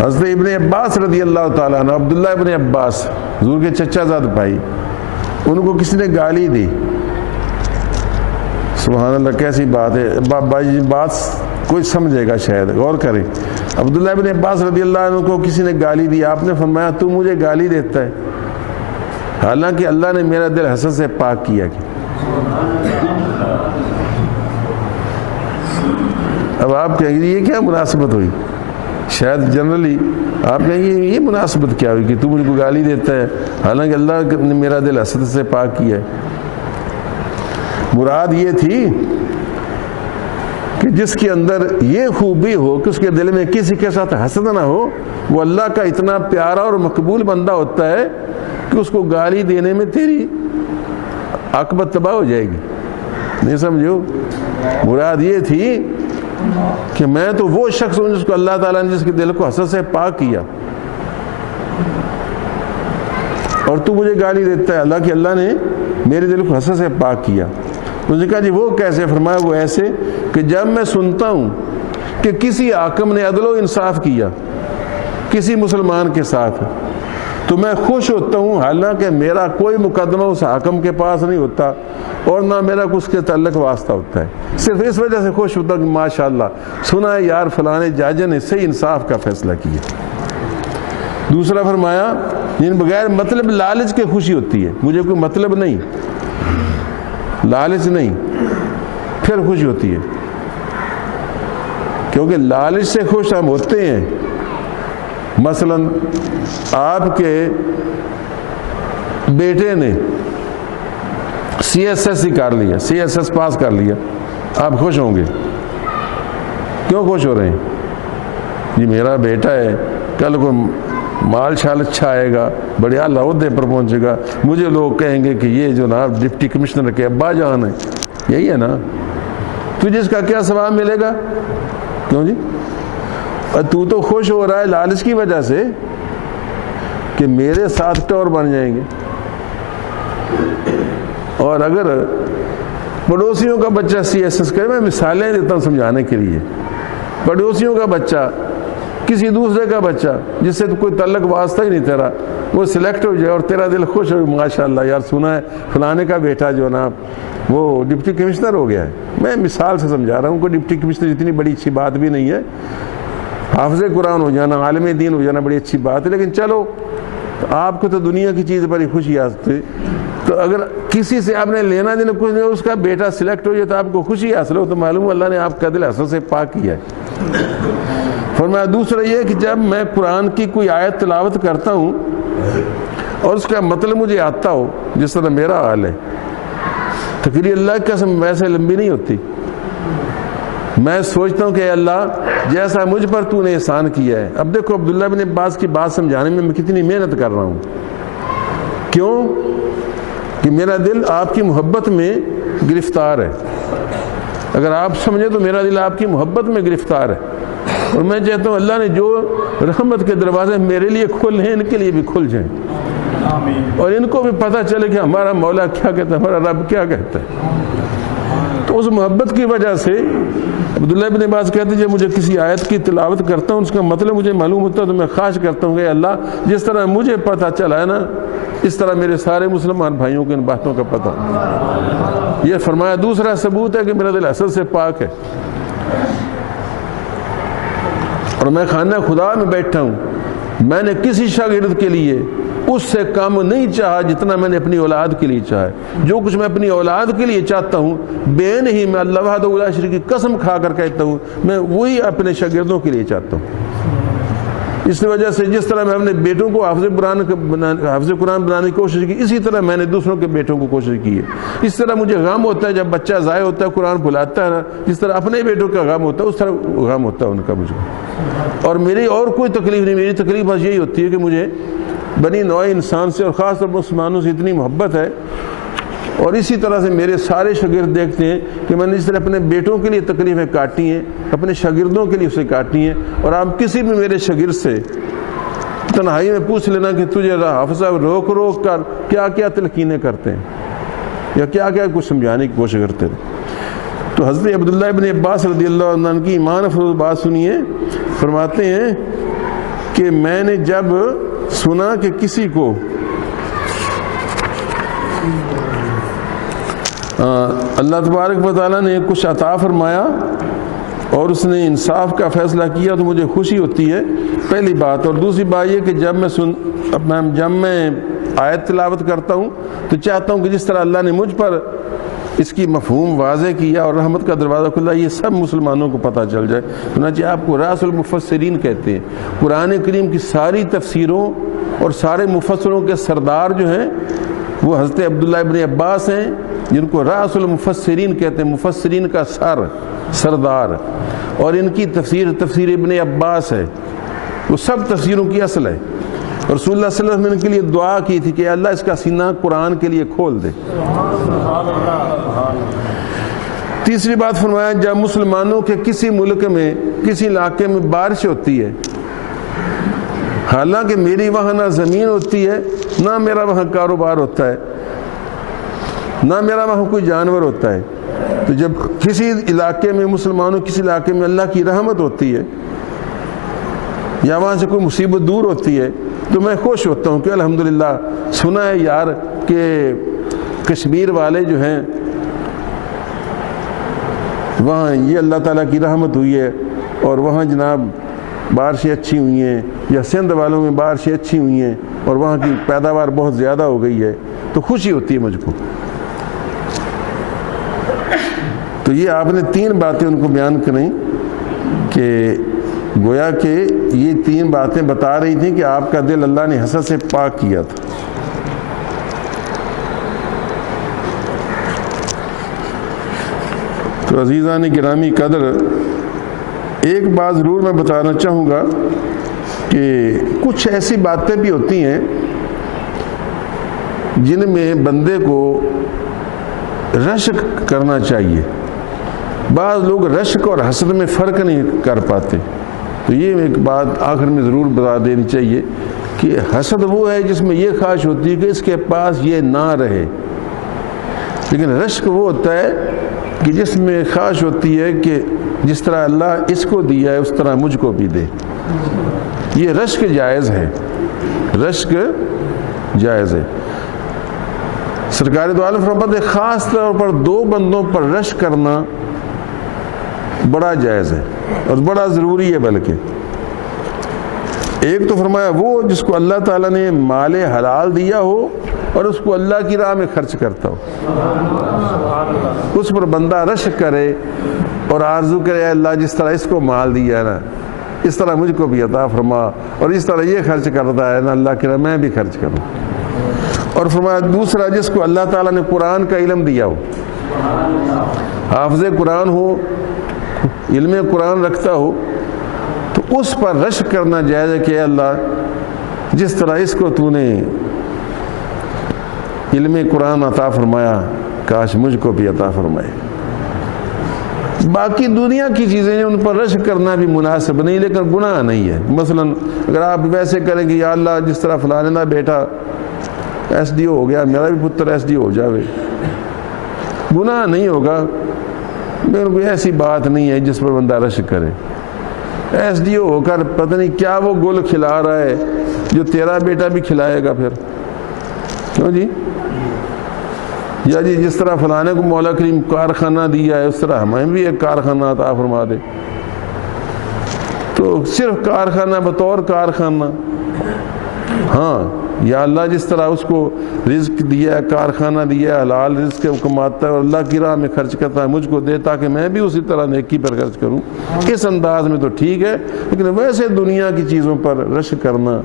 حضرت ابن عباس رضی اللہ تعالیٰ عنہ، عبداللہ ابن عباس حضور کے چچا زاد بھائی، ان کو کسی نے گالی دی. سبحان اللہ، کیسی بات ہے. بات کوئی سمجھے گا شاید، غور کریں. عبداللہ ابن عباس رضی اللہ عنہ کو کسی نے گالی دی. آپ نے فرمایا تو مجھے گالی دیتا ہے حالانکہ اللہ نے میرا دل حسد سے پاک کیا. اب آپ کہیں گے یہ کیا مناسبت ہوئی؟ شاید جنرلی آپ کہیں گے یہ مناسبت کیا ہوئی کہ تو مجھے کو گالی دیتا ہے حالانکہ اللہ نے میرا دل حسد سے پاک کیا ہے. مراد یہ تھی کہ جس کے اندر یہ خوبی ہو کہ اس کے دل میں کسی کے ساتھ حسد نہ ہو، وہ اللہ کا اتنا پیارا اور مقبول بندہ ہوتا ہے کہ اس کو گالی دینے میں تیری عاقبت تباہ ہو جائے گی. نہیں سمجھو؟ مراد یہ تھی کہ میں تو وہ شخص ہوں جس کو اللہ تعالیٰ نے جس کے دل کو حسد سے پاک کیا، اور تو مجھے گالی دیتا ہے اللہ کہ اللہ نے میرے دل کو حسد سے پاک کیا. اس نے کہا جی وہ کیسے؟ فرمایا وہ ایسے کہ جب میں سنتا ہوں کہ کسی حاکم نے عدل و انصاف کیا کسی مسلمان کے ساتھ تو میں خوش ہوتا ہوں حالانکہ میرا کوئی مقدمہ اس حاکم کے پاس نہیں ہوتا اور نہ میرا اس کے تعلق واسطہ ہوتا ہے. صرف اس وجہ سے خوش ہوتا ہوں کہ ماشاءاللہ سنا ہے یار فلانے جج نے صحیح انصاف کا فیصلہ کیا. دوسرا فرمایا جن بغیر مطلب لالچ کے خوشی ہوتی ہے، مجھے کوئی مطلب نہیں، لالچ نہیں، پھر خوشی ہوتی ہے. کیونکہ لالچ سے خوش ہم ہوتے ہیں. مثلا آپ کے بیٹے نے CSS کر لیا، CSS پاس کر لیا، آپ خوش ہوں گے. کیوں خوش ہو رہے ہیں؟ جی میرا بیٹا ہے، کل کو مال شال اچھا آئے گا، بڑے اعلیٰ عہدے پر پہنچے گا، مجھے لوگ کہیں گے کہ یہ جو نا ڈپٹی کمشنر کے ابا جان ہے. یہی ہے نا؟ تجھے اس کا کیا ثواب ملے گا؟ کیوں جی؟ اور تو خوش ہو رہا ہے لالچ کی وجہ سے کہ میرے ساتھ ٹور بن جائیں گے. اور اگر پڑوسیوں کا بچہ CSS کرے، میں مثالیں دیتا ہوں سمجھانے کے لیے، پڑوسیوں کا بچہ کسی دوسرے کا بچہ جس سے تو کوئی تعلق واسطہ ہی نہیں تیرا، وہ سلیکٹ ہو جائے اور تیرا دل خوش ہو، ماشاءاللہ یار سنا ہے فلانے کا بیٹا جو نا وہ ڈپٹی کمشنر ہو گیا ہے. میں مثال سے سمجھا رہا ہوں. کوئی ڈپٹی کمشنر اتنی بڑی اچھی بات بھی نہیں ہے، حافظ قرآن ہو جانا، عالم دین ہو جانا بڑی اچھی بات ہے، لیکن چلو آپ کو تو دنیا کی چیز پر ہی خوشی حاصل ہے. تو اگر کسی سے آپ نے لینا دینا کچھ نہیں، اس کا بیٹا سلیکٹ ہو جائے تو آپ کو خوشی حاصل ہو، تو معلوم ہے اللہ نے آپ کا دل حسد سے پاک کیا ہے. فرمایا دوسرا یہ کہ جب میں قرآن کی کوئی آیت تلاوت کرتا ہوں اور اس کا مطلب مجھے آتا ہو، جس طرح میرا حال ہے، تقریر اللہ کی قسم ویسے لمبی نہیں ہوتی. میں سوچتا ہوں کہ اے اللہ جیسا مجھ پر تو نے احسان کیا ہے. اب دیکھو عبداللہ بن عباس کی بات سمجھانے میں کتنی محنت کر رہا ہوں. کیوں؟ کہ میرا دل آپ کی محبت میں گرفتار ہے. اگر آپ سمجھیں تو میرا دل آپ کی محبت میں گرفتار ہے، اور میں چاہتا ہوں اللہ نے جو رحمت کے دروازے میرے لیے کھول ہیں ان کے لیے بھی کھل جائیں، اور ان کو بھی پتہ چلے کہ ہمارا مولا کیا کہتا ہے، ہمارا رب کیا کہتا ہے. تو اس محبت کی وجہ سے عبداللہ بن عباس کہتے ہیں جب مجھے کسی آیت کی تلاوت کرتا ہوں اس کا مطلب مجھے معلوم ہوتا ہے تو میں خواہش کرتا ہوں کہ اللہ جس طرح مجھے پتہ چلا ہے نا اس طرح میرے سارے مسلمان بھائیوں کو ان باتوں کا پتہ. یہ فرمایا دوسرا ثبوت ہے کہ میرا دل حسد سے پاک ہے. اور میں خانہ خدا میں بیٹھا ہوں، میں نے کسی شاگرد کے لیے اس سے کم نہیں چاہا جتنا میں نے اپنی اولاد کے لیے چاہا ہے۔ جو کچھ میں اپنی اولاد کے لیے چاہتا ہوں بے نہیں، میں اللہ وحدہ لا شریک کی قسم کھا کر کہتا ہوں میں وہی اپنے شاگردوں کے لیے چاہتا ہوں۔ اس وجہ سے جس طرح میں اپنے بیٹوں کو حافظ قرآن بنانے کی کوشش کی، اسی طرح میں نے دوسروں کے بیٹوں کو کوشش کی ہے۔ اس طرح مجھے غم ہوتا ہے جب بچہ ضائع ہوتا ہے، قرآن بھلاتا ہے نا، جس طرح اپنے بیٹوں کا غم ہوتا ہے اس طرح غم ہوتا ہے ان کا مجھے۔ اور میری اور کوئی تکلیف نہیں، میری تکلیف بس یہی ہوتی ہے کہ مجھے بنی نوع انسان سے اور خاص طور پر مسلمانوں سے اتنی محبت ہے، اور اسی طرح سے میرے سارے شاگرد دیکھتے ہیں کہ میں نے جس طرح اپنے بیٹوں کے لیے تکلیفیں کاٹی ہیں اپنے شاگردوں کے لیے اسے کاٹی ہیں۔ اور آپ کسی بھی میرے شاگرد سے تنہائی میں پوچھ لینا کہ تجھے حافظ صاحب روک روک کر کیا کیا تلقینیں کرتے ہیں یا کیا کیا کچھ سمجھانے کی کوشش کرتے ہیں۔ تو حضرت عبداللہ ابن عباس رضی اللہ عنہ کی ایمان افروز بات سنیے، فرماتے ہیں کہ میں نے جب سنا کہ کسی کو اللہ تبارک و تعالیٰ نے کچھ عطا فرمایا اور اس نے انصاف کا فیصلہ کیا تو مجھے خوشی ہوتی ہے، پہلی بات۔ اور دوسری بات یہ کہ جب میں آیت تلاوت کرتا ہوں تو چاہتا ہوں کہ جس طرح اللہ نے مجھ پر اس کی مفہوم واضح کیا اور رحمت کا دروازہ کھلا، یہ سب مسلمانوں کو پتہ چل جائے۔ چنانچہ آپ کو راس المفسرین کہتے ہیں۔ قرآن کریم کی ساری تفسیروں اور سارے مفسروں کے سردار جو ہیں وہ حضرت عبداللہ ابن عباس ہیں، جن کو راس المفسرین کہتے ہیں، مفسرین کا سردار۔ اور ان کی تفسیر ابن عباس ہے، وہ سب تفسیروں کی اصل ہے۔ اور رسول اللہ صلی اللہ علیہ وسلم نے ان کے لیے دعا کی تھی کہ اللہ اس کا سینہ قرآن کے لیے کھول دے۔ تیسری بات فرمایا، جب مسلمانوں کے کسی ملک میں کسی علاقے میں بارش ہوتی ہے، حالانکہ میری وہاں نہ زمین ہوتی ہے نہ میرا وہاں کاروبار ہوتا ہے نہ میرا وہاں کوئی جانور ہوتا ہے، تو جب کسی علاقے میں مسلمانوں کسی علاقے میں اللہ کی رحمت ہوتی ہے یا وہاں سے کوئی مصیبت دور ہوتی ہے تو میں خوش ہوتا ہوں کہ الحمدللہ سنا ہے یار کہ کشمیر والے جو ہیں وہاں یہ اللہ تعالیٰ کی رحمت ہوئی ہے اور وہاں جناب بارشیں اچھی ہوئی ہیں، یا سندھ والوں میں بارشیں اچھی ہوئی ہیں اور وہاں کی پیداوار بہت زیادہ ہو گئی ہے، تو خوشی ہوتی ہے مجھ کو۔ تو یہ آپ نے 3 باتیں ان کو بیان کریں کہ گویا کہ یہ 3 باتیں بتا رہی تھیں کہ آپ کا دل اللہ نے حسد سے پاک کیا تھا۔ تو عزیزان گرامی قدر، ایک بات ضرور میں بتانا چاہوں گا کہ کچھ ایسی باتیں بھی ہوتی ہیں جن میں بندے کو رشک کرنا چاہیے۔ بعض لوگ رشک اور حسد میں فرق نہیں کر پاتے، تو یہ ایک بات آخر میں ضرور بتا دینی چاہیے کہ حسد وہ ہے جس میں یہ خواہش ہوتی ہے کہ اس کے پاس یہ نہ رہے، لیکن رشک وہ ہوتا ہے کہ جس میں خواہش ہوتی ہے کہ جس طرح اللہ اس کو دیا ہے اس طرح مجھ کو بھی دے۔ یہ رشک جائز ہے، رشک جائز ہے۔ سرکار دو عالم فرماتے ہیں خاص طور پر 2 بندوں پر رشک کرنا بڑا جائز ہے اور بڑا ضروری ہے۔ بلکہ ایک تو فرمایا وہ جس کو اللہ تعالیٰ نے مال حلال دیا ہو اور اس کو اللہ کی راہ میں خرچ کرتا ہو، اس پر بندہ رشک کرے اور آرزو کرے اللہ جس طرح اس کو مال دیا ہے نا اس طرح مجھ کو بھی عطا فرما، اور اس طرح یہ خرچ کرتا ہے نا اللہ کی راہ میں بھی خرچ کروں۔ اور فرمایا دوسرا جس کو اللہ تعالیٰ نے قرآن کا علم دیا ہو، حافظ قرآن ہو، علم قرآن رکھتا ہو، تو اس پر رشک کرنا جائز ہے کہ اے اللہ جس طرح اس کو تو نے علم قرآن عطا فرمایا کاش مجھ کو بھی عطا فرمائے۔ باقی دنیا کی چیزیں ان پر رشک کرنا بھی مناسب نہیں، لیکن گناہ نہیں ہے۔ مثلا اگر آپ ویسے کریں کہ یا اللہ جس طرح فلانے کا بیٹا ایس ڈی او ہو گیا میرا بھی پتر ایس ڈی او ہو جاوے، گناہ نہیں ہوگا، لیکن کوئی ایسی بات نہیں ہے جس پر بندہ رشک کرے۔ ایس ڈی او ہو کر پتہ نہیں کیا وہ گل کھلا رہا ہے جو تیرا بیٹا بھی کھلائے گا پھر، کیوں جی؟ یا جی جس طرح فلانے کو مولا کریم کارخانہ دیا ہے اس طرح ہمیں بھی ایک کارخانہ عطا فرما دے۔ تو صرف کارخانہ بطور کارخانہ، ہاں یا اللہ جس طرح اس کو رزق دیا ہے، کارخانہ دیا ہے، حلال رزق کماتا ہے اور اللہ کی راہ میں خرچ کرتا ہے، مجھ کو دے تاکہ میں بھی اسی طرح نیکی پر خرچ کروں، اس انداز میں تو ٹھیک ہے، لیکن ویسے دنیا کی چیزوں پر رشک کرنا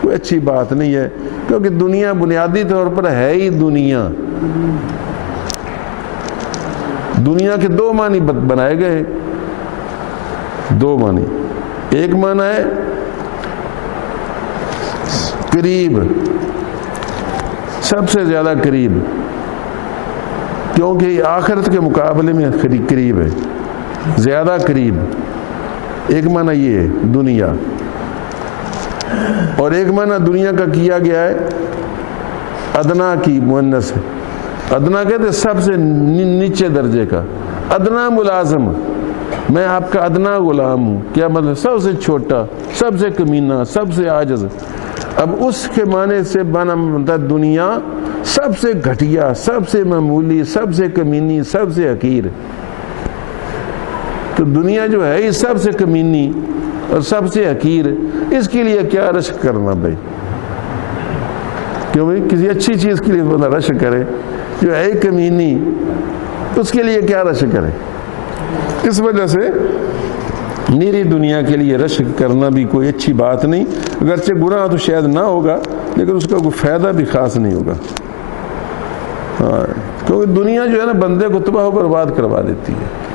کوئی اچھی بات نہیں ہے، کیونکہ دنیا بنیادی طور پر ہے ہی دنیا۔ دنیا کے دو معنی بنائے گئے، دو معنی، ایک معنی ہے قریب، سب سے زیادہ قریب، کیونکہ آخرت کے مقابلے میں قریب ہے، زیادہ قریب، ایک معنی یہ ہے دنیا، اور ایک معنی دنیا کا کیا گیا ہے ادنا کی مؤنث ہے، ادنا کہتے سب سے نیچے درجے کا، ادنا ملازم، میں آپ کا ادنا غلام ہوں، کیا مطلب؟ سب سے چھوٹا، سب سے کمینہ، سب سے عاجز۔ اب اس کے معنی سے بنا دنیا سب سے گھٹیا، سب سے معمولی، سب سے کمینی، سب سے حقیر۔ تو دنیا جو ہے یہ سب سے کمینی اور سب سے حقیر، اس کے لیے کیا رشک کرنا بھائی؟ کیوں بھائی کسی اچھی چیز کے لیے بندہ رشک کرے، جو ہے کمینی، اس کے لیے کیا رشک کرے؟ اس وجہ سے میری دنیا کے لیے رشک کرنا بھی کوئی اچھی بات نہیں، اگرچہ گناہ تو شاید نہ ہوگا لیکن اس کا کوئی فائدہ بھی خاص نہیں ہوگا، کیونکہ دنیا جو ہے نا بندے کو تباہ و برباد کروا دیتی ہے۔